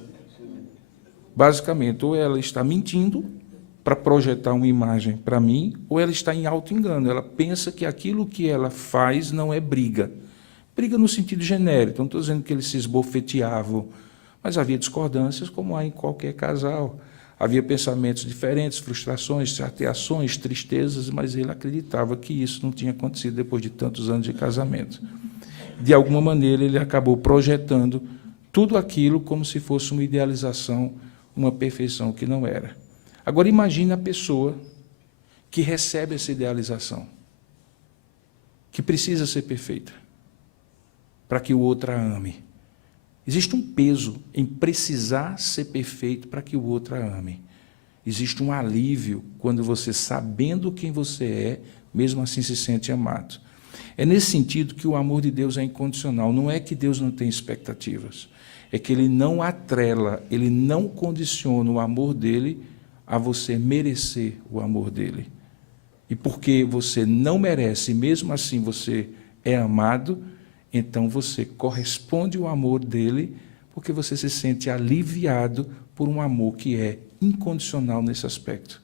Basicamente, ou ela está mentindo para projetar uma imagem para mim, ou ela está em auto-engano. Ela pensa que aquilo que ela faz não é briga. Briga no sentido genérico. Não estou dizendo que eles se esbofeteavam, mas havia discordâncias, como há em qualquer casal. Havia pensamentos diferentes, frustrações, chateações, tristezas, mas ele acreditava que isso não tinha acontecido depois de tantos anos de casamento. De alguma maneira, ele acabou projetando tudo aquilo como se fosse uma idealização, uma perfeição que não era. Agora, imagine a pessoa que recebe essa idealização, que precisa ser perfeita, para que o outro a ame. Existe um peso em precisar ser perfeito para que o outro a ame. Existe um alívio quando você, sabendo quem você é, mesmo assim se sente amado. É nesse sentido que o amor de Deus é incondicional. Não é que Deus não tem expectativas. É que Ele não atrela, Ele não condiciona o amor dEle a você merecer o amor dEle. E porque você não merece, e mesmo assim você é amado, então você corresponde ao amor dEle, porque você se sente aliviado por um amor que é incondicional nesse aspecto.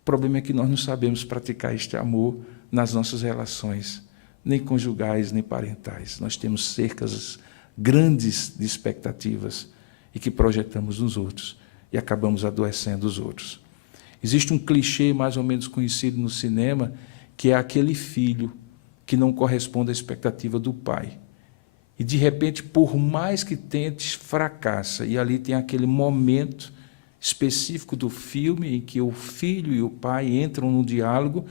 O problema é que nós não sabemos praticar este amor nas nossas relações, nem conjugais, nem parentais. Nós temos cercas grandes de expectativas e que projetamos nos outros e acabamos adoecendo os outros. Existe um clichê mais ou menos conhecido no cinema, que é aquele filho que não corresponde à expectativa do pai. E, de repente, por mais que tente, fracassa. E ali tem aquele momento específico do filme em que o filho e o pai entram num diálogo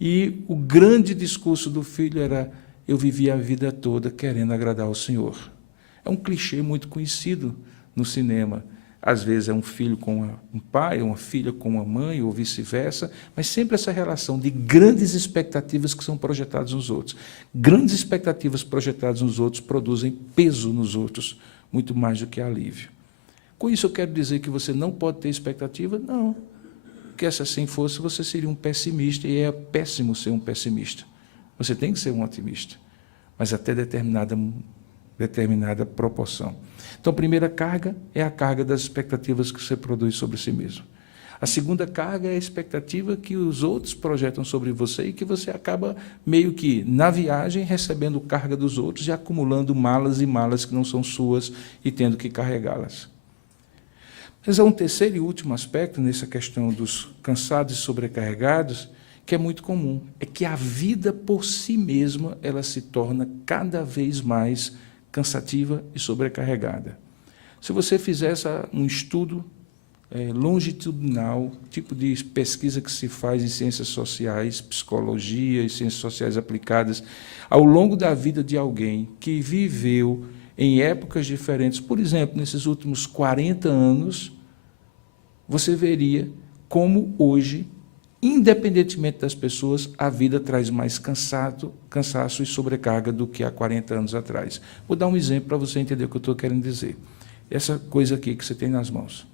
e o grande discurso do filho era: eu vivi a vida toda querendo agradar ao Senhor. É um clichê muito conhecido no cinema. Às vezes é um filho com um pai, uma filha com uma mãe, ou vice-versa, mas sempre essa relação de grandes expectativas que são projetadas nos outros. Grandes expectativas projetadas nos outros produzem peso nos outros, muito mais do que alívio. Com isso eu quero dizer que você não pode ter expectativa? Não. Porque se assim fosse, você seria um pessimista, e é péssimo ser um pessimista. Você tem que ser um otimista, mas até determinada proporção. Então, a primeira carga é a carga das expectativas que você produz sobre si mesmo. A segunda carga é a expectativa que os outros projetam sobre você e que você acaba meio que, na viagem, recebendo carga dos outros e acumulando malas e malas que não são suas e tendo que carregá-las. Mas há um terceiro e último aspecto nessa questão dos cansados e sobrecarregados, que é muito comum, é que a vida por si mesma ela se torna cada vez mais cansativa e sobrecarregada. Se você fizesse um estudo longitudinal, tipo de pesquisa que se faz em ciências sociais, psicologia e ciências sociais aplicadas, ao longo da vida de alguém que viveu em épocas diferentes, por exemplo, nesses últimos 40 anos, você veria como hoje, independentemente das pessoas, a vida traz mais cansaço e sobrecarga do que há 40 anos atrás. Vou dar um exemplo para você entender o que eu estou querendo dizer. essa coisa aqui que você tem nas mãos.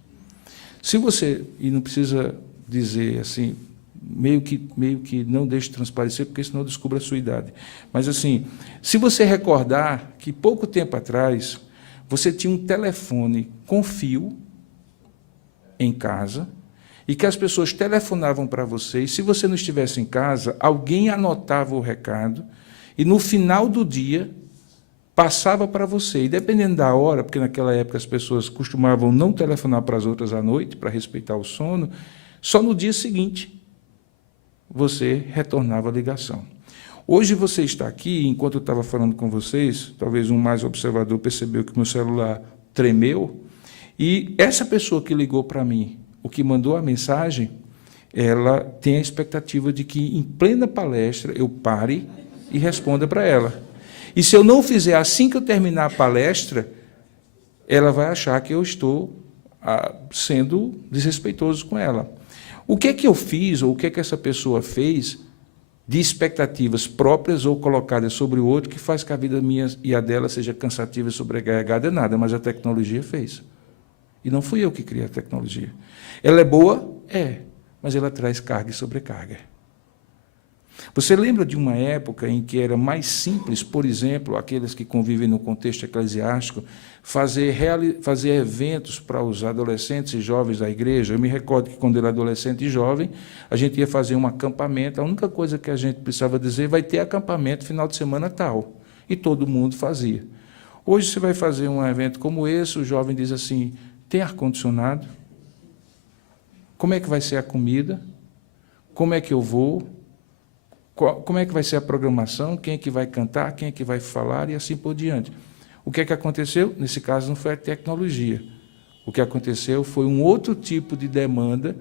Se você, e não precisa dizer assim, meio que não deixe transparecer, porque senão descubra a sua idade. Mas, assim, se você recordar que, pouco tempo atrás, você tinha um telefone com fio em casa, e que as pessoas telefonavam para você, e se você não estivesse em casa, alguém anotava o recado, e no final do dia, passava para você. E dependendo da hora, porque naquela época as pessoas costumavam não telefonar para as outras à noite, para respeitar o sono, só no dia seguinte você retornava a ligação. Hoje você está aqui, enquanto eu estava falando com vocês, talvez um mais observador percebeu que meu celular tremeu, e essa pessoa que ligou para mim, o que mandou a mensagem, ela tem a expectativa de que, em plena palestra, eu pare e responda para ela. E se eu não fizer assim que eu terminar a palestra, ela vai achar que eu estou sendo desrespeitoso com ela. O que é que eu fiz, ou o que é que essa pessoa fez, de expectativas próprias ou colocadas sobre o outro, que faz que a vida minha e a dela seja cansativa e sobrecarregada? Nada, mas a tecnologia fez. E não fui eu que criei a tecnologia. Ela é boa? É, mas ela traz carga e sobrecarga. Você lembra de uma época em que era mais simples, por exemplo, aqueles que convivem no contexto eclesiástico, fazer eventos para os adolescentes e jovens da igreja? Eu me recordo que, quando eu era adolescente e jovem, a gente ia fazer um acampamento. A única coisa que a gente precisava dizer: vai ter acampamento final de semana tal. E todo mundo fazia. Hoje você vai fazer um evento como esse, o jovem diz assim: tem ar-condicionado? Como é que vai ser a comida? Como é que eu vou? Como é que vai ser a programação? Quem é que vai cantar? Quem é que vai falar? E assim por diante. O que é que aconteceu? Nesse caso, não foi a tecnologia. O que aconteceu foi um outro tipo de demanda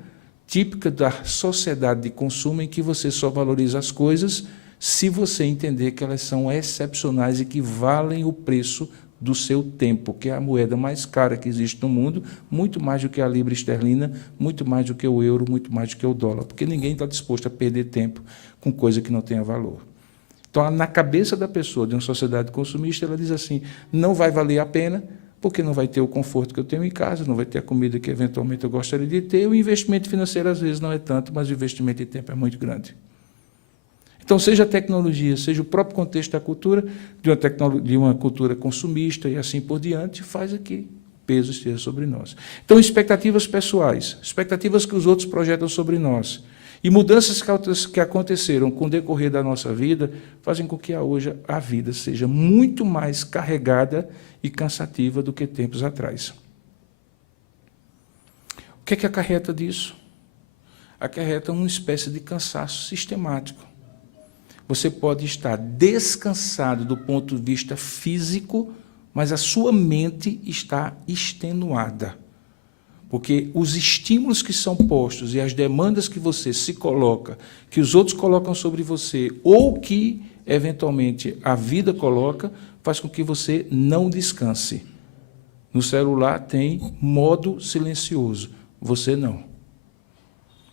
típica da sociedade de consumo, em que você só valoriza as coisas se você entender que elas são excepcionais e que valem o preço do seu tempo, que é a moeda mais cara que existe no mundo, muito mais do que a libra esterlina, muito mais do que o euro, muito mais do que o dólar, porque ninguém está disposto a perder tempo com coisa que não tenha valor. Então, na cabeça da pessoa de uma sociedade consumista, ela diz assim: não vai valer a pena, porque não vai ter o conforto que eu tenho em casa, não vai ter a comida que eventualmente eu gostaria de ter, o investimento financeiro às vezes não é tanto, mas o investimento em tempo é muito grande. Então, seja a tecnologia, seja o próprio contexto da cultura, de uma cultura consumista e assim por diante, faz aqui o peso esteja sobre nós. Então, expectativas pessoais, expectativas que os outros projetam sobre nós, e mudanças que aconteceram com o decorrer da nossa vida, fazem com que hoje a vida seja muito mais carregada e cansativa do que tempos atrás. O que é que acarreta disso? Acarreta uma espécie de cansaço sistemático. Você pode estar descansado do ponto de vista físico, mas a sua mente está extenuada. Porque os estímulos que são postos e as demandas que você se coloca, que os outros colocam sobre você, ou que, eventualmente, a vida coloca, faz com que você não descanse. No celular tem modo silencioso, você não.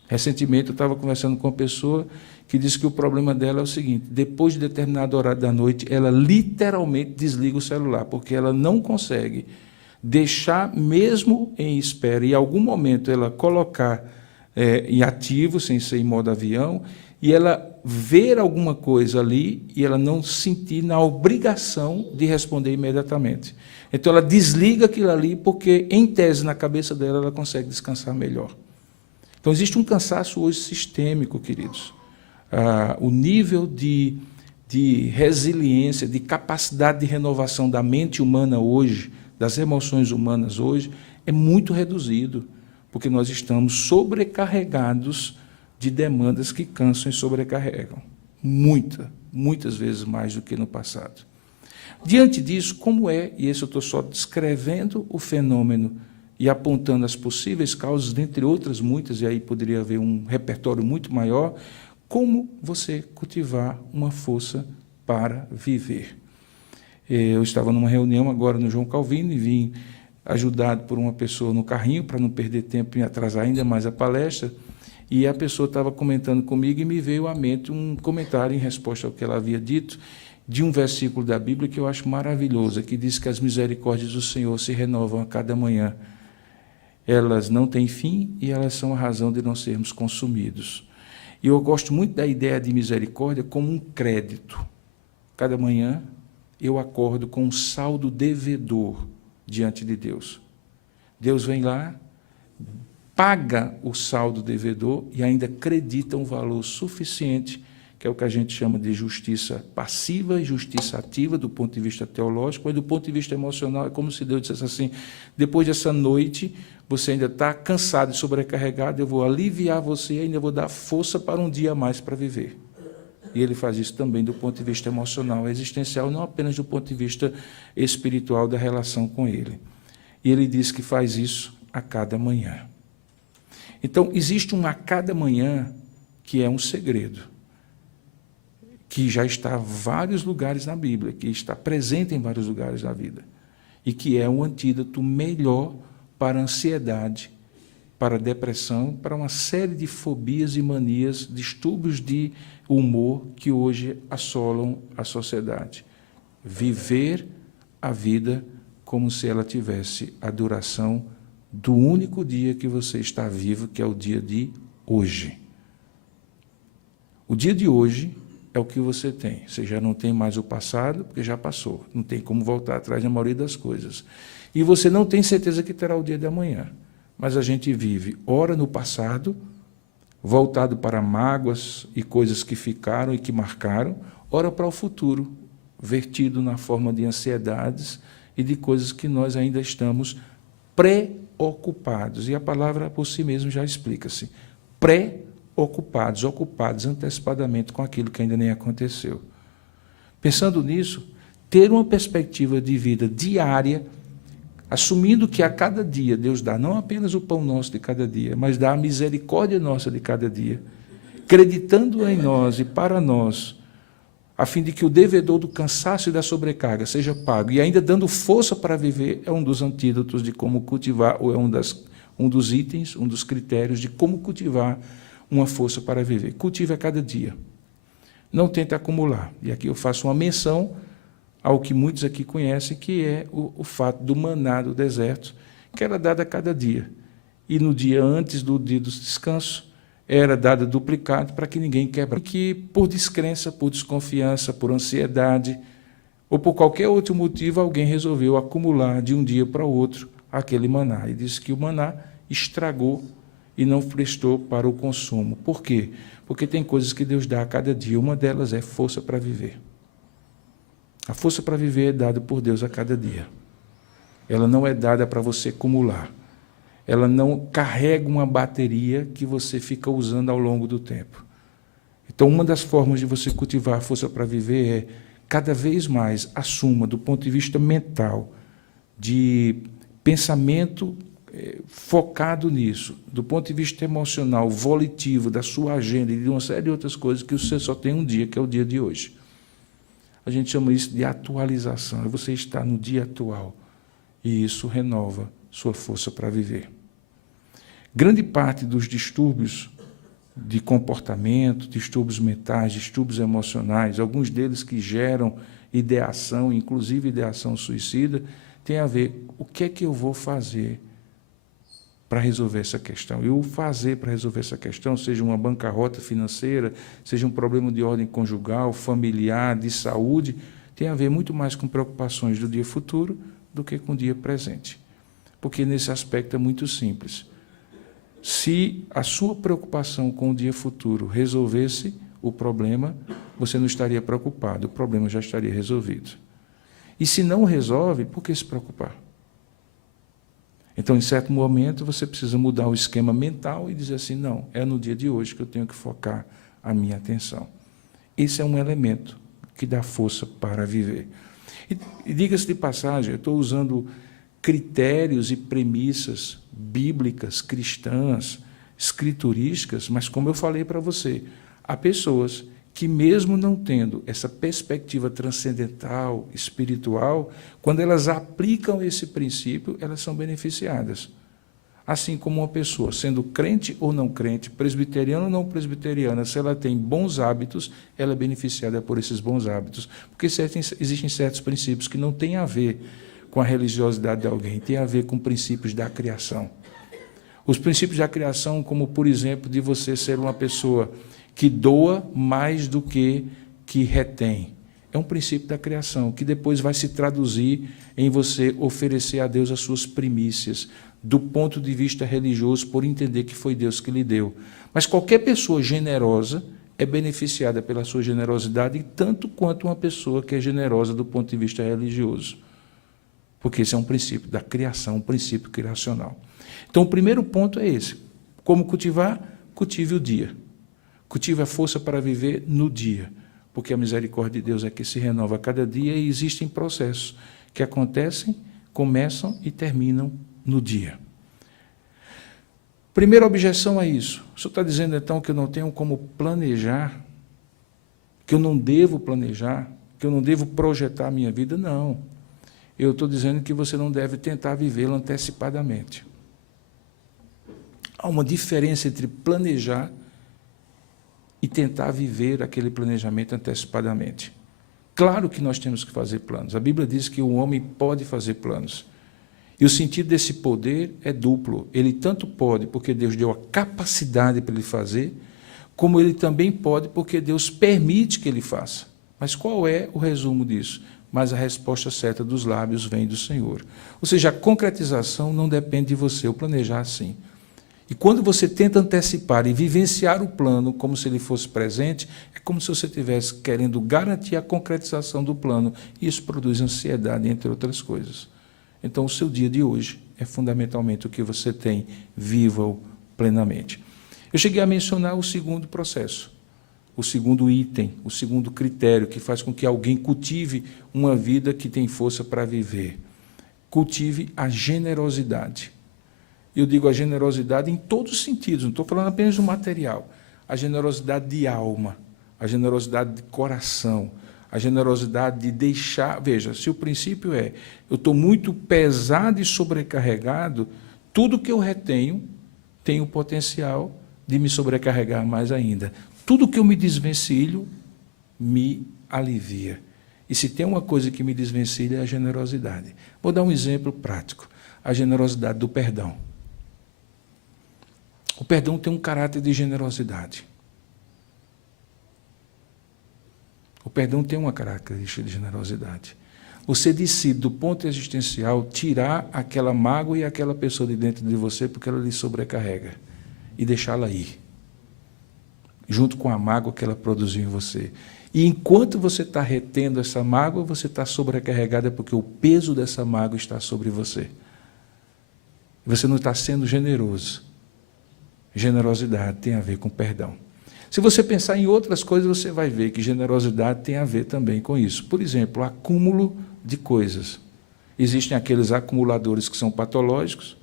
Recentemente, eu estava conversando com uma pessoa que disse que o problema dela é o seguinte: depois de determinado horário da noite, ela literalmente desliga o celular, porque ela não consegue deixar, mesmo em espera, e em algum momento ela colocar em ativo, sem ser em modo avião, e ela ver alguma coisa ali e ela não sentir na obrigação de responder imediatamente. Então, ela desliga aquilo ali porque, em tese, na cabeça dela, ela consegue descansar melhor. Então, existe um cansaço hoje sistêmico, queridos. O nível de resiliência, de capacidade de renovação da mente humana hoje, das emoções humanas hoje, é muito reduzido, porque nós estamos sobrecarregados de demandas que cansam e sobrecarregam. Muitas vezes mais do que no passado. Diante disso, como é, e isso eu estou só descrevendo o fenômeno e apontando as possíveis causas, dentre outras muitas, e aí poderia haver um repertório muito maior, como você cultivar uma força para viver. Eu estava numa reunião agora no João Calvino e vim ajudado por uma pessoa no carrinho, para não perder tempo e atrasar ainda mais a palestra, e a pessoa estava comentando comigo e me veio à mente um comentário em resposta ao que ela havia dito, de um versículo da Bíblia que eu acho maravilhoso, que diz que as misericórdias do Senhor se renovam a cada manhã. Elas não têm fim e elas são a razão de não sermos consumidos. E eu gosto muito da ideia de misericórdia como um crédito. Cada manhã eu acordo com um saldo devedor diante de Deus. Deus vem lá, paga o saldo devedor e ainda acredita um valor suficiente, que é o que a gente chama de justiça passiva e justiça ativa do ponto de vista teológico, mas do ponto de vista emocional é como se Deus dissesse assim, depois dessa noite, você ainda está cansado e sobrecarregado, eu vou aliviar você e ainda vou dar força para um dia a mais para viver. E ele faz isso também do ponto de vista emocional, existencial, não apenas do ponto de vista espiritual da relação com ele. E ele diz que faz isso a cada manhã. Então, existe um a cada manhã que é um segredo, que já está em vários lugares na Bíblia, que está presente em vários lugares da vida, e que é um antídoto melhor para a ansiedade, para a depressão, para uma série de fobias e manias, distúrbios de humor que hoje assolam a sociedade. Viver a vida como se ela tivesse a duração do único dia que você está vivo, que é o dia de hoje. O dia de hoje é o que você tem. Você já não tem mais o passado, porque já passou. Não tem como voltar atrás na maioria das coisas. E você não tem certeza que terá o dia de amanhã. Mas a gente vive, ora no passado, voltado para mágoas e coisas que ficaram e que marcaram, ora para o futuro, vertido na forma de ansiedades e de coisas que nós ainda estamos preocupados. E a palavra por si mesmo já explica-se. Preocupados, ocupados antecipadamente com aquilo que ainda nem aconteceu. Pensando nisso, ter uma perspectiva de vida diária, assumindo que a cada dia Deus dá não apenas o pão nosso de cada dia, mas dá a misericórdia nossa de cada dia, acreditando em nós e para nós, a fim de que o devedor do cansaço e da sobrecarga seja pago, e ainda dando força para viver, é um dos antídotos de como cultivar, ou é um dos itens, um dos critérios de como cultivar uma força para viver. Cultive a cada dia. Não tente acumular. E aqui eu faço uma menção ao que muitos aqui conhecem, que é o fato do maná do deserto, que era dado a cada dia. E no dia antes do dia do descanso, era dado duplicado para que ninguém quebrasse. Que por descrença, por desconfiança, por ansiedade, ou por qualquer outro motivo, alguém resolveu acumular de um dia para o outro aquele maná. E disse que o maná estragou e não prestou para o consumo. Por quê? Porque tem coisas que Deus dá a cada dia. Uma delas é força para viver. A força para viver é dada por Deus a cada dia. Ela não é dada para você acumular. Ela não carrega uma bateria que você fica usando ao longo do tempo. Então, uma das formas de você cultivar a força para viver é, cada vez mais, assuma, do ponto de vista mental, de pensamento focado nisso, do ponto de vista emocional, volitivo, da sua agenda e de uma série de outras coisas, que você só tem um dia, que é o dia de hoje. A gente chama isso de atualização. Você está no dia atual. E isso renova sua força para viver. Grande parte dos distúrbios de comportamento, distúrbios mentais, distúrbios emocionais, alguns deles que geram ideação, inclusive ideação suicida, tem a ver com o que é que eu vou fazer para resolver essa questão. E o fazer para resolver essa questão, seja uma bancarrota financeira, seja um problema de ordem conjugal, familiar, de saúde, tem a ver muito mais com preocupações do dia futuro do que com o dia presente. Porque nesse aspecto é muito simples. Se a sua preocupação com o dia futuro resolvesse o problema, você não estaria preocupado, o problema já estaria resolvido. E se não resolve, por que se preocupar? Então, em certo momento, você precisa mudar o esquema mental e dizer assim, não, é no dia de hoje que eu tenho que focar a minha atenção. Esse é um elemento que dá força para viver. E diga-se de passagem, eu estou usando critérios e premissas bíblicas, cristãs, escriturísticas, mas como eu falei para você, há pessoas que mesmo não tendo essa perspectiva transcendental, espiritual, quando elas aplicam esse princípio, elas são beneficiadas. Assim como uma pessoa, sendo crente ou não crente, presbiteriana ou não presbiteriana, se ela tem bons hábitos, ela é beneficiada por esses bons hábitos. Porque existem certos princípios que não têm a ver com a religiosidade de alguém, tem a ver com princípios da criação. Os princípios da criação, como, por exemplo, de você ser uma pessoa que doa mais do que retém. É um princípio da criação, que depois vai se traduzir em você oferecer a Deus as suas primícias, do ponto de vista religioso, por entender que foi Deus que lhe deu. Mas qualquer pessoa generosa é beneficiada pela sua generosidade, tanto quanto uma pessoa que é generosa do ponto de vista religioso. Porque esse é um princípio da criação, um princípio criacional. Então, o primeiro ponto é esse. Como cultivar? Cultive o dia. Cultive a força para viver no dia. Porque a misericórdia de Deus é que se renova a cada dia e existem processos que acontecem, começam e terminam no dia. Primeira objeção a isso. O senhor está dizendo, então, que eu não tenho como planejar, que eu não devo planejar, que eu não devo projetar a minha vida? Não. Eu estou dizendo que você não deve tentar vivê-la antecipadamente. Há uma diferença entre planejar e tentar viver aquele planejamento antecipadamente. Claro que nós temos que fazer planos. A Bíblia diz que o homem pode fazer planos. E o sentido desse poder é duplo. Ele tanto pode porque Deus deu a capacidade para ele fazer, como ele também pode porque Deus permite que ele faça. Mas qual é o resumo disso? Mas a resposta certa dos lábios vem do Senhor. Ou seja, a concretização não depende de você, o planejar sim. E quando você tenta antecipar e vivenciar o plano como se ele fosse presente, é como se você estivesse querendo garantir a concretização do plano. E isso produz ansiedade, entre outras coisas. Então, o seu dia de hoje é fundamentalmente o que você tem, viva-o plenamente. Eu cheguei a mencionar o segundo processo, o segundo item, o segundo critério que faz com que alguém cultive uma vida que tem força para viver. Cultive a generosidade. Eu digo a generosidade em todos os sentidos, não estou falando apenas do material. A generosidade de alma, a generosidade de coração, a generosidade de deixar... Veja, se o princípio é, eu estou muito pesado e sobrecarregado, tudo que eu retenho tem o potencial de me sobrecarregar mais ainda. Tudo que eu me desvencilho me alivia. E se tem uma coisa que me desvencilha é a generosidade. Vou dar um exemplo prático. A generosidade do perdão. O perdão tem um caráter de generosidade. O perdão tem uma característica de generosidade. Você decide, do ponto existencial, tirar aquela mágoa e aquela pessoa de dentro de você porque ela lhe sobrecarrega e deixá-la ir, junto com a mágoa que ela produziu em você. E enquanto você está retendo essa mágoa, você está sobrecarregada porque o peso dessa mágoa está sobre você. Você não está sendo generoso. Generosidade tem a ver com perdão. Se você pensar em outras coisas, você vai ver que generosidade tem a ver também com isso. Por exemplo, o acúmulo de coisas. Existem aqueles acumuladores que são patológicos,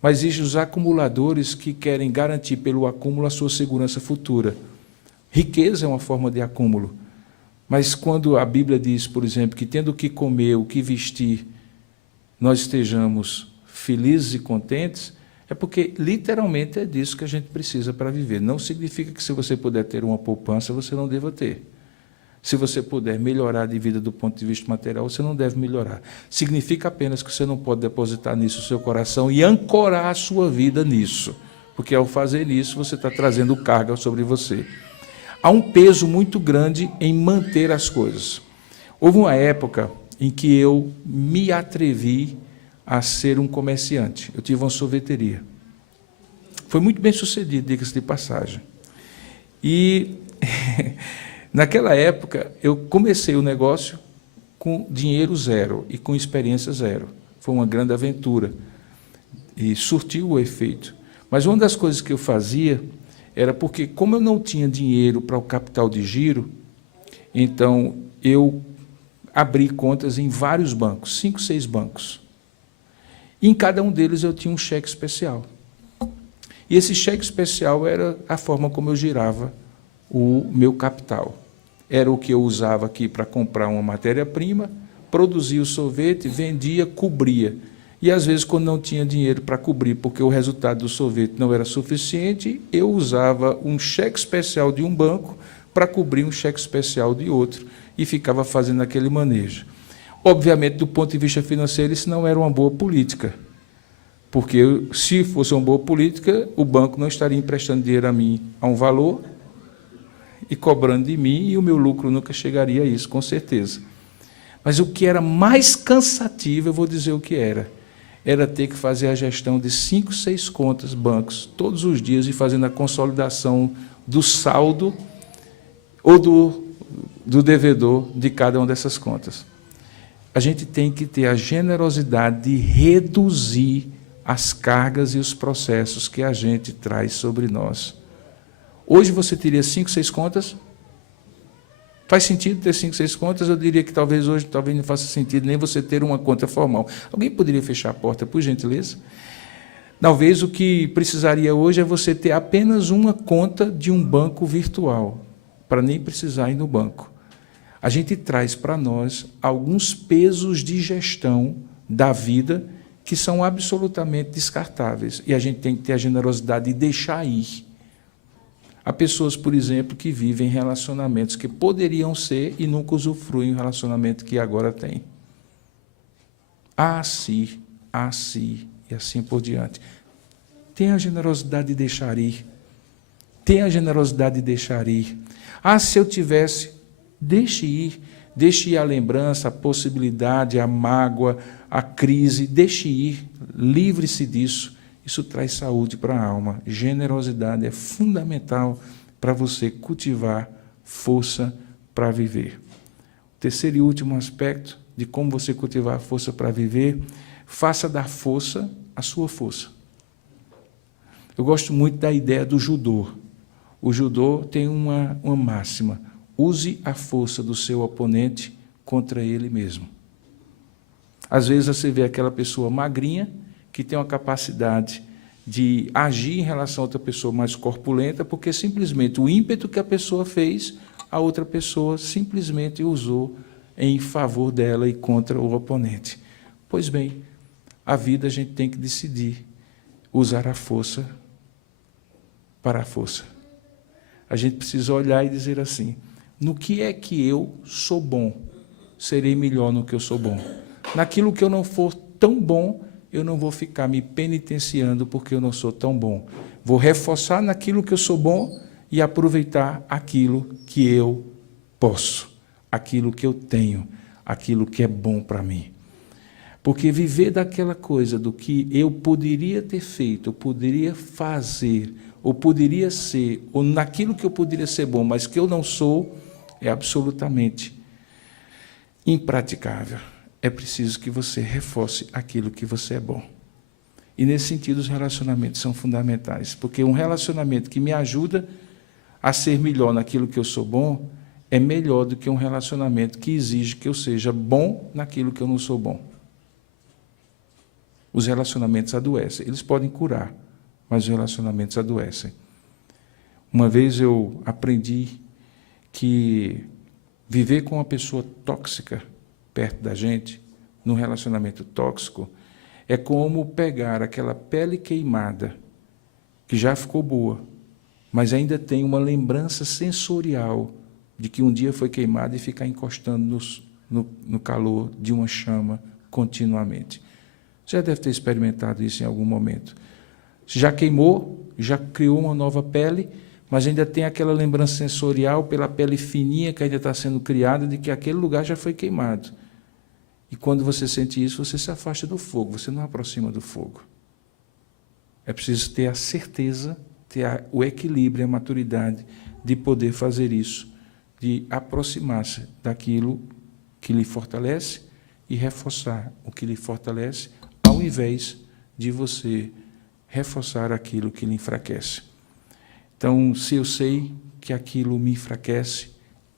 mas existem os acumuladores que querem garantir pelo acúmulo a sua segurança futura. Riqueza é uma forma de acúmulo. Mas quando a Bíblia diz, por exemplo, que tendo o que comer, o que vestir, nós estejamos felizes e contentes, é porque, literalmente, é disso que a gente precisa para viver. Não significa que, se você puder ter uma poupança, você não deva ter. Se você puder melhorar de vida do ponto de vista material, você não deve melhorar. Significa apenas que você não pode depositar nisso o seu coração e ancorar a sua vida nisso. Porque, ao fazer isso, você está trazendo carga sobre você. Há um peso muito grande em manter as coisas. Houve uma época em que eu me atrevi a ser um comerciante. Eu tive uma sorveteria. Foi muito bem sucedido, diga-se de passagem. E, naquela época, eu comecei o negócio com dinheiro zero e com experiência zero. Foi uma grande aventura. E surtiu o efeito. Mas uma das coisas que eu fazia era porque, como eu não tinha dinheiro para o capital de giro, então eu abri contas em vários bancos, 5, 6 bancos. E em cada um deles eu tinha um cheque especial. E esse cheque especial era a forma como eu girava o meu capital. Era o que eu usava aqui para comprar uma matéria-prima, produzia o sorvete, vendia, cobria. E, às vezes, quando não tinha dinheiro para cobrir, porque o resultado do sorvete não era suficiente, eu usava um cheque especial de um banco para cobrir um cheque especial de outro, e ficava fazendo aquele manejo. Obviamente, do ponto de vista financeiro, isso não era uma boa política, porque, se fosse uma boa política, o banco não estaria emprestando dinheiro a mim a um valor e cobrando de mim, e o meu lucro nunca chegaria a isso, com certeza. Mas o que era mais cansativo, eu vou dizer o que era ter que fazer a gestão de 5, 6 contas, bancos, todos os dias, e fazendo a consolidação do saldo ou do devedor de cada uma dessas contas. A gente tem que ter a generosidade de reduzir as cargas e os processos que a gente traz sobre nós. Hoje você teria 5, 6 contas? Faz sentido ter 5, 6 contas? Eu diria que talvez hoje não faça sentido nem você ter uma conta formal. Alguém poderia fechar a porta, por gentileza? Talvez o que precisaria hoje é você ter apenas uma conta de um banco virtual, para nem precisar ir no banco. A gente traz para nós alguns pesos de gestão da vida que são absolutamente descartáveis, e a gente tem que ter a generosidade de deixar ir. Há pessoas, por exemplo, que vivem relacionamentos que poderiam ser e nunca usufruem do relacionamento que agora têm. Assim, e assim por diante. Tenha a generosidade de deixar ir. Tenha a generosidade de deixar ir. Se eu tivesse, deixe ir. Deixe ir a lembrança, a possibilidade, a mágoa, a crise. Deixe ir. Livre-se disso. Isso traz saúde para a alma. Generosidade é fundamental para você cultivar força para viver. O terceiro e último aspecto de como você cultivar força para viver, faça da força a sua força. Eu gosto muito da ideia do judô. O judô tem uma máxima: use a força do seu oponente contra ele mesmo. Às vezes você vê aquela pessoa magrinha, que tem uma capacidade de agir em relação a outra pessoa mais corpulenta, porque simplesmente o ímpeto que a pessoa fez, a outra pessoa simplesmente usou em favor dela e contra o oponente. Pois bem, a vida a gente tem que decidir usar a força para a força. A gente precisa olhar e dizer assim: no que é que eu sou bom, serei melhor no que eu sou bom. Naquilo que eu não for tão bom, eu não vou ficar me penitenciando porque eu não sou tão bom. Vou reforçar naquilo que eu sou bom e aproveitar aquilo que eu posso, aquilo que eu tenho, aquilo que é bom para mim. Porque viver daquela coisa do que eu poderia ter feito, eu poderia fazer, ou poderia ser, ou naquilo que eu poderia ser bom, mas que eu não sou, é absolutamente impraticável. É preciso que você reforce aquilo que você é bom. E, nesse sentido, os relacionamentos são fundamentais, porque um relacionamento que me ajuda a ser melhor naquilo que eu sou bom é melhor do que um relacionamento que exige que eu seja bom naquilo que eu não sou bom. Os relacionamentos adoecem. Eles podem curar, mas os relacionamentos adoecem. Uma vez eu aprendi que viver com uma pessoa tóxica perto da gente, num relacionamento tóxico, é como pegar aquela pele queimada, que já ficou boa, mas ainda tem uma lembrança sensorial de que um dia foi queimada, e ficar encostando no calor de uma chama continuamente. Você já deve ter experimentado isso em algum momento. Já queimou, já criou uma nova pele, mas ainda tem aquela lembrança sensorial pela pele fininha que ainda está sendo criada de que aquele lugar já foi queimado. E quando você sente isso, você se afasta do fogo, você não aproxima do fogo. É preciso ter a certeza, ter o equilíbrio, a maturidade de poder fazer isso, de aproximar-se daquilo que lhe fortalece e reforçar o que lhe fortalece, ao invés de você reforçar aquilo que lhe enfraquece. Então, se eu sei que aquilo me enfraquece,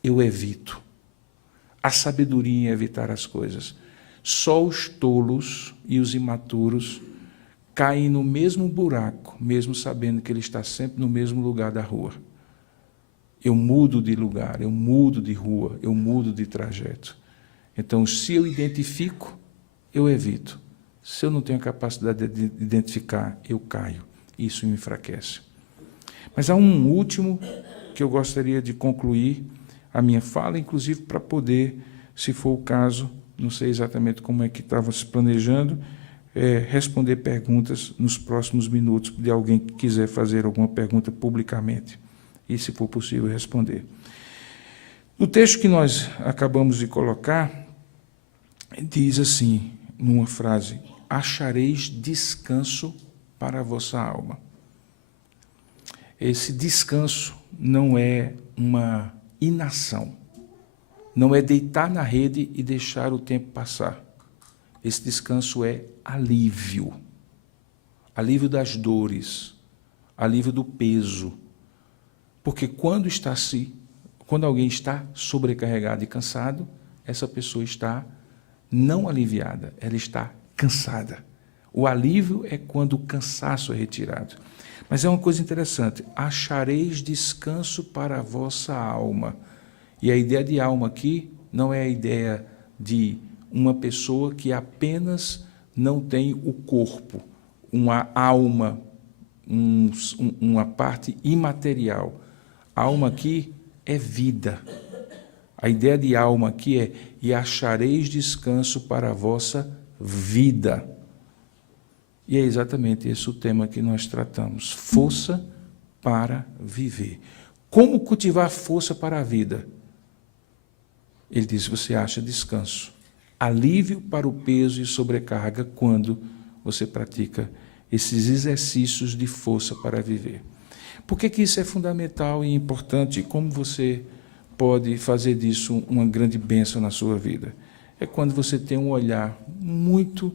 eu evito. A sabedoria em evitar as coisas. Só os tolos e os imaturos caem no mesmo buraco, mesmo sabendo que ele está sempre no mesmo lugar da rua. Eu mudo de lugar, eu mudo de rua, eu mudo de trajeto. Então, se eu identifico, eu evito. Se eu não tenho a capacidade de identificar, eu caio. Isso me enfraquece. Mas há um último que eu gostaria de concluir a minha fala, inclusive para poder, se for o caso, não sei exatamente como é que estava se planejando, responder perguntas nos próximos minutos de alguém que quiser fazer alguma pergunta publicamente, e, se for possível, responder. No texto que nós acabamos de colocar, diz assim, numa frase: achareis descanso para a vossa alma. Esse descanso não é uma inação, não é deitar na rede e deixar o tempo passar. Esse descanso é alívio, alívio das dores, alívio do peso. Porque quando alguém está sobrecarregado e cansado, essa pessoa está não aliviada, ela está cansada. O alívio é quando o cansaço é retirado. Mas é uma coisa interessante: achareis descanso para a vossa alma. E a ideia de alma aqui não é a ideia de uma pessoa que apenas não tem o corpo, uma alma, uma parte imaterial. A alma aqui é vida. A ideia de alma aqui é: e achareis descanso para a vossa vida. E é exatamente esse o tema que nós tratamos: força para viver. Como cultivar força para a vida? Ele diz: você acha descanso, alívio para o peso e sobrecarga quando você pratica esses exercícios de força para viver. Por que isso é fundamental e importante, e como você pode fazer disso uma grande bênção na sua vida? É quando você tem um olhar muito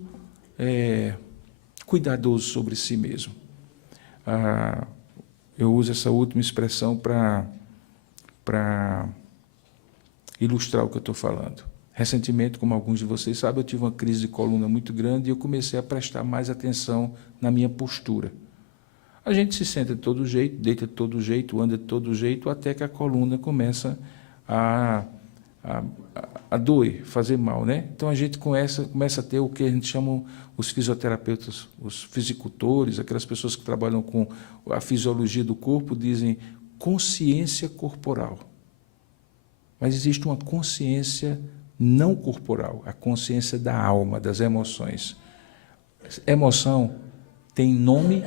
cuidadoso sobre si mesmo. Eu uso essa última expressão para ilustrar o que eu estou falando. Recentemente, como alguns de vocês sabem, eu tive uma crise de coluna muito grande e eu comecei a prestar mais atenção na minha postura. A gente se senta de todo jeito, deita de todo jeito, anda de todo jeito, até que a coluna começa a doer, fazer mal, né? Então a gente começa a ter o que a gente chama os fisioterapeutas, os fisicultores, aquelas pessoas que trabalham com a fisiologia do corpo, dizem consciência corporal. Mas existe uma consciência não corporal, a consciência da alma, das emoções. Emoção tem nome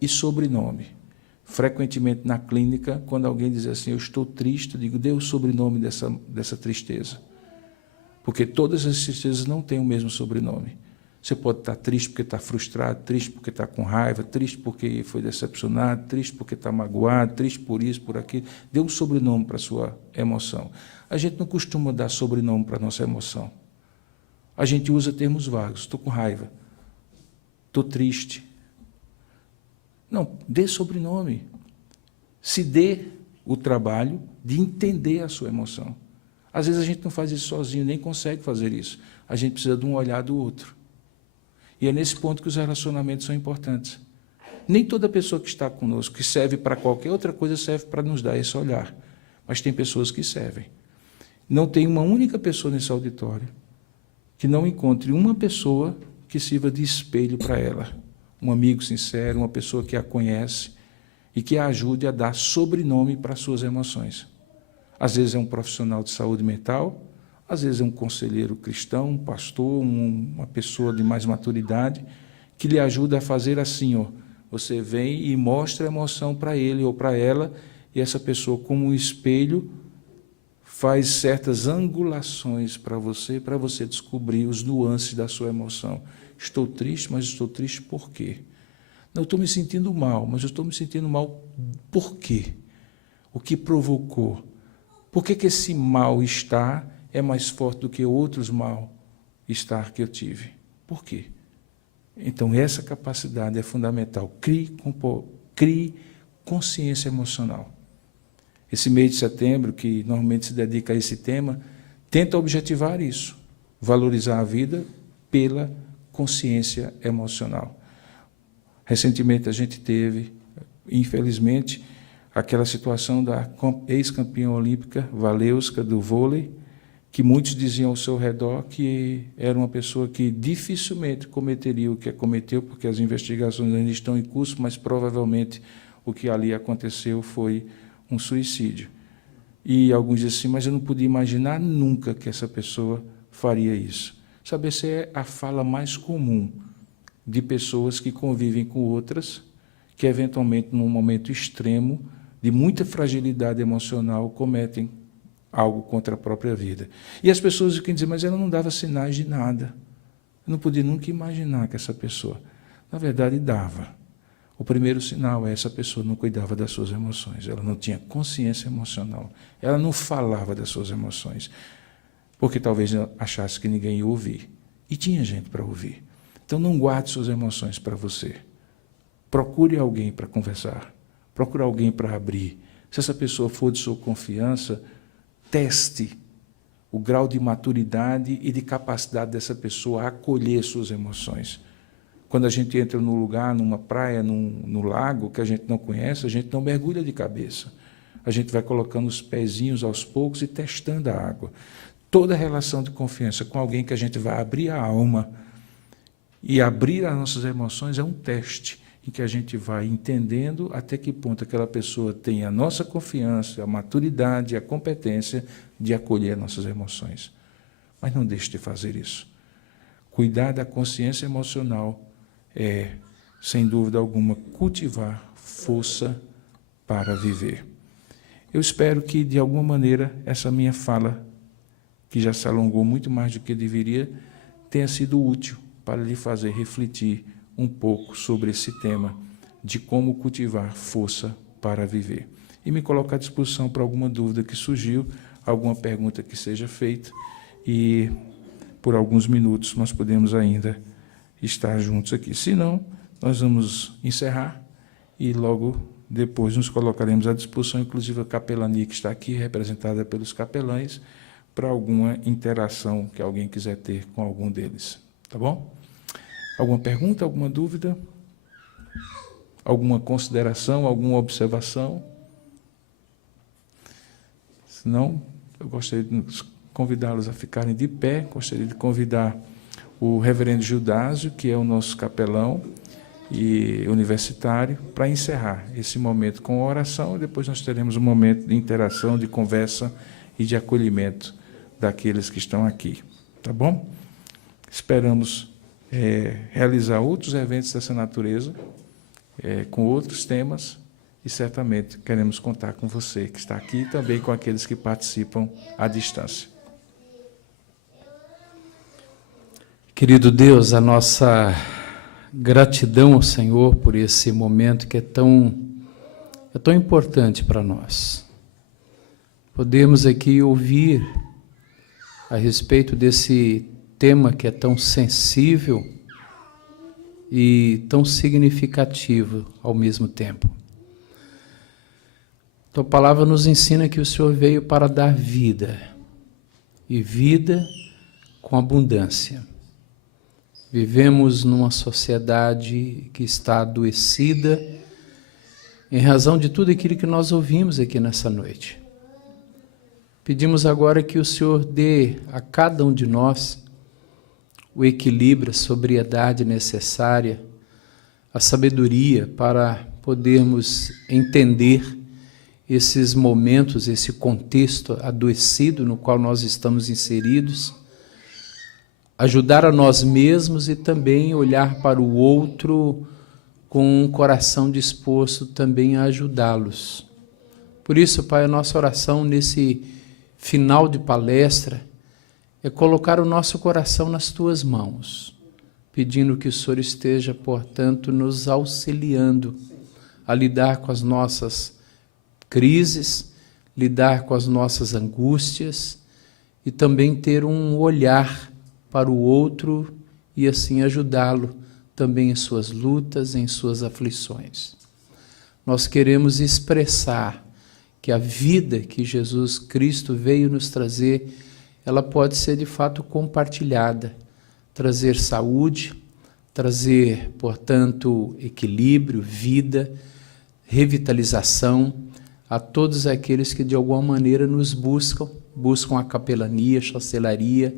e sobrenome. Frequentemente na clínica, quando alguém diz assim: eu estou triste, eu digo: dê o sobrenome dessa tristeza. Porque todas as tristezas não têm o mesmo sobrenome. Você pode estar triste porque está frustrado, triste porque está com raiva, triste porque foi decepcionado, triste porque está magoado, triste por isso, por aquilo. Dê um sobrenome para a sua emoção. A gente não costuma dar sobrenome para a nossa emoção. A gente usa termos vagos: estou com raiva, estou triste. Não, dê sobrenome. Se dê o trabalho de entender a sua emoção. Às vezes a gente não faz isso sozinho, nem consegue fazer isso. A gente precisa de um olhar do outro. E é nesse ponto que os relacionamentos são importantes. Nem toda pessoa que está conosco, que serve para qualquer outra coisa, serve para nos dar esse olhar. Mas tem pessoas que servem. Não tem uma única pessoa nesse auditório que não encontre uma pessoa que sirva de espelho para ela. Um amigo sincero, uma pessoa que a conhece e que a ajude a dar sobrenome para as suas emoções. Às vezes é um profissional de saúde mental, às vezes é um conselheiro cristão, um pastor, uma pessoa de mais maturidade, que lhe ajuda a fazer assim, ó. Você vem e mostra a emoção para ele ou para ela, e essa pessoa, como um espelho, faz certas angulações para você descobrir os nuances da sua emoção. Estou triste, mas estou triste por quê? Não, eu estou me sentindo mal, mas eu estou me sentindo mal por quê? O que provocou? Por que esse mal-estar é mais forte do que outros mal-estar que eu tive? Por quê? Então, essa capacidade é fundamental. Crie consciência emocional. Esse mês de setembro, que normalmente se dedica a esse tema, tenta objetivar isso, valorizar a vida pela consciência emocional. Recentemente a gente teve, infelizmente, aquela situação da ex-campeã olímpica Valeuska do vôlei, que muitos diziam ao seu redor que era uma pessoa que dificilmente cometeria o que cometeu, porque as investigações ainda estão em curso, mas provavelmente o que ali aconteceu foi um suicídio. E alguns dizem assim, mas eu não podia imaginar nunca que essa pessoa faria isso. Sabe, essa é a fala mais comum de pessoas que convivem com outras, que eventualmente, num momento extremo, de muita fragilidade emocional, cometem algo contra a própria vida. E as pessoas ficam dizendo, mas ela não dava sinais de nada. Eu não podia nunca imaginar que essa pessoa, na verdade, dava. O primeiro sinal é essa pessoa não cuidava das suas emoções, ela não tinha consciência emocional, ela não falava das suas emoções, porque talvez achasse que ninguém ia ouvir. E tinha gente para ouvir. Então, não guarde suas emoções para você. Procure alguém para conversar, procure alguém para abrir. Se essa pessoa for de sua confiança, teste o grau de maturidade e de capacidade dessa pessoa a acolher suas emoções. Quando a gente entra num lugar, numa praia, no lago, que a gente não conhece, a gente não mergulha de cabeça. A gente vai colocando os pezinhos aos poucos e testando a água. Toda relação de confiança com alguém que a gente vai abrir a alma e abrir as nossas emoções é um teste em que a gente vai entendendo até que ponto aquela pessoa tem a nossa confiança, a maturidade, a competência de acolher nossas emoções. Mas não deixe de fazer isso. Cuidar da consciência emocional é, sem dúvida alguma, cultivar força para viver. Eu espero que, de alguma maneira, essa minha fala, que já se alongou muito mais do que deveria, tenha sido útil para lhe fazer refletir um pouco sobre esse tema de como cultivar força para viver. E me colocar à disposição para alguma dúvida que surgiu, alguma pergunta que seja feita, e por alguns minutos nós podemos ainda estar juntos aqui. Se não, nós vamos encerrar e logo depois nos colocaremos à disposição, inclusive a capelania que está aqui, representada pelos capelães, para alguma interação que alguém quiser ter com algum deles. Tá bom? Alguma pergunta, alguma dúvida? Alguma consideração, alguma observação? Se não, eu gostaria de convidá-los a ficarem de pé, gostaria de convidar o reverendo Gildásio, que é o nosso capelão e universitário, para encerrar esse momento com a oração, e depois nós teremos um momento de interação, de conversa e de acolhimento daqueles que estão aqui. Tá bom? Esperamos realizar outros eventos dessa natureza, com outros temas, e certamente queremos contar com você que está aqui e também com aqueles que participam à distância. Querido Deus, a nossa gratidão ao Senhor por esse momento que é tão importante para nós. Podemos aqui ouvir a respeito desse tema que é tão sensível e tão significativo ao mesmo tempo. Tua palavra nos ensina que o Senhor veio para dar vida, e vida com abundância. Vivemos numa sociedade que está adoecida em razão de tudo aquilo que nós ouvimos aqui nessa noite. Pedimos agora que o Senhor dê a cada um de nós o equilíbrio, a sobriedade necessária, a sabedoria para podermos entender esses momentos, esse contexto adoecido no qual nós estamos inseridos, ajudar a nós mesmos e também olhar para o outro com um coração disposto também a ajudá-los. Por isso, Pai, a nossa oração nesse final de palestra é colocar o nosso coração nas Tuas mãos, pedindo que o Senhor esteja, portanto, nos auxiliando a lidar com as nossas crises, lidar com as nossas angústias e também ter um olhar para o outro e assim ajudá-lo também em suas lutas, em suas aflições. Nós queremos expressar que a vida que Jesus Cristo veio nos trazer, ela pode ser de fato compartilhada, trazer saúde, trazer, portanto, equilíbrio, vida, revitalização a todos aqueles que de alguma maneira nos buscam buscam a capelania, a chacelaria,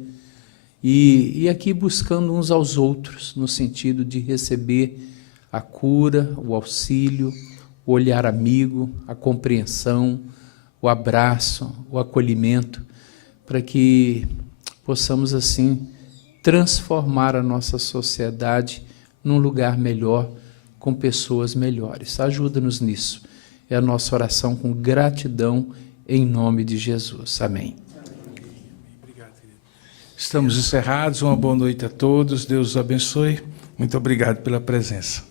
e aqui buscando uns aos outros, no sentido de receber a cura, o auxílio, o olhar amigo, a compreensão, o abraço, o acolhimento, para que possamos, assim, transformar a nossa sociedade num lugar melhor, com pessoas melhores. Ajuda-nos nisso. É a nossa oração com gratidão, em nome de Jesus. Amém. Obrigado, querido. Estamos encerrados. Uma boa noite a todos. Deus os abençoe. Muito obrigado pela presença.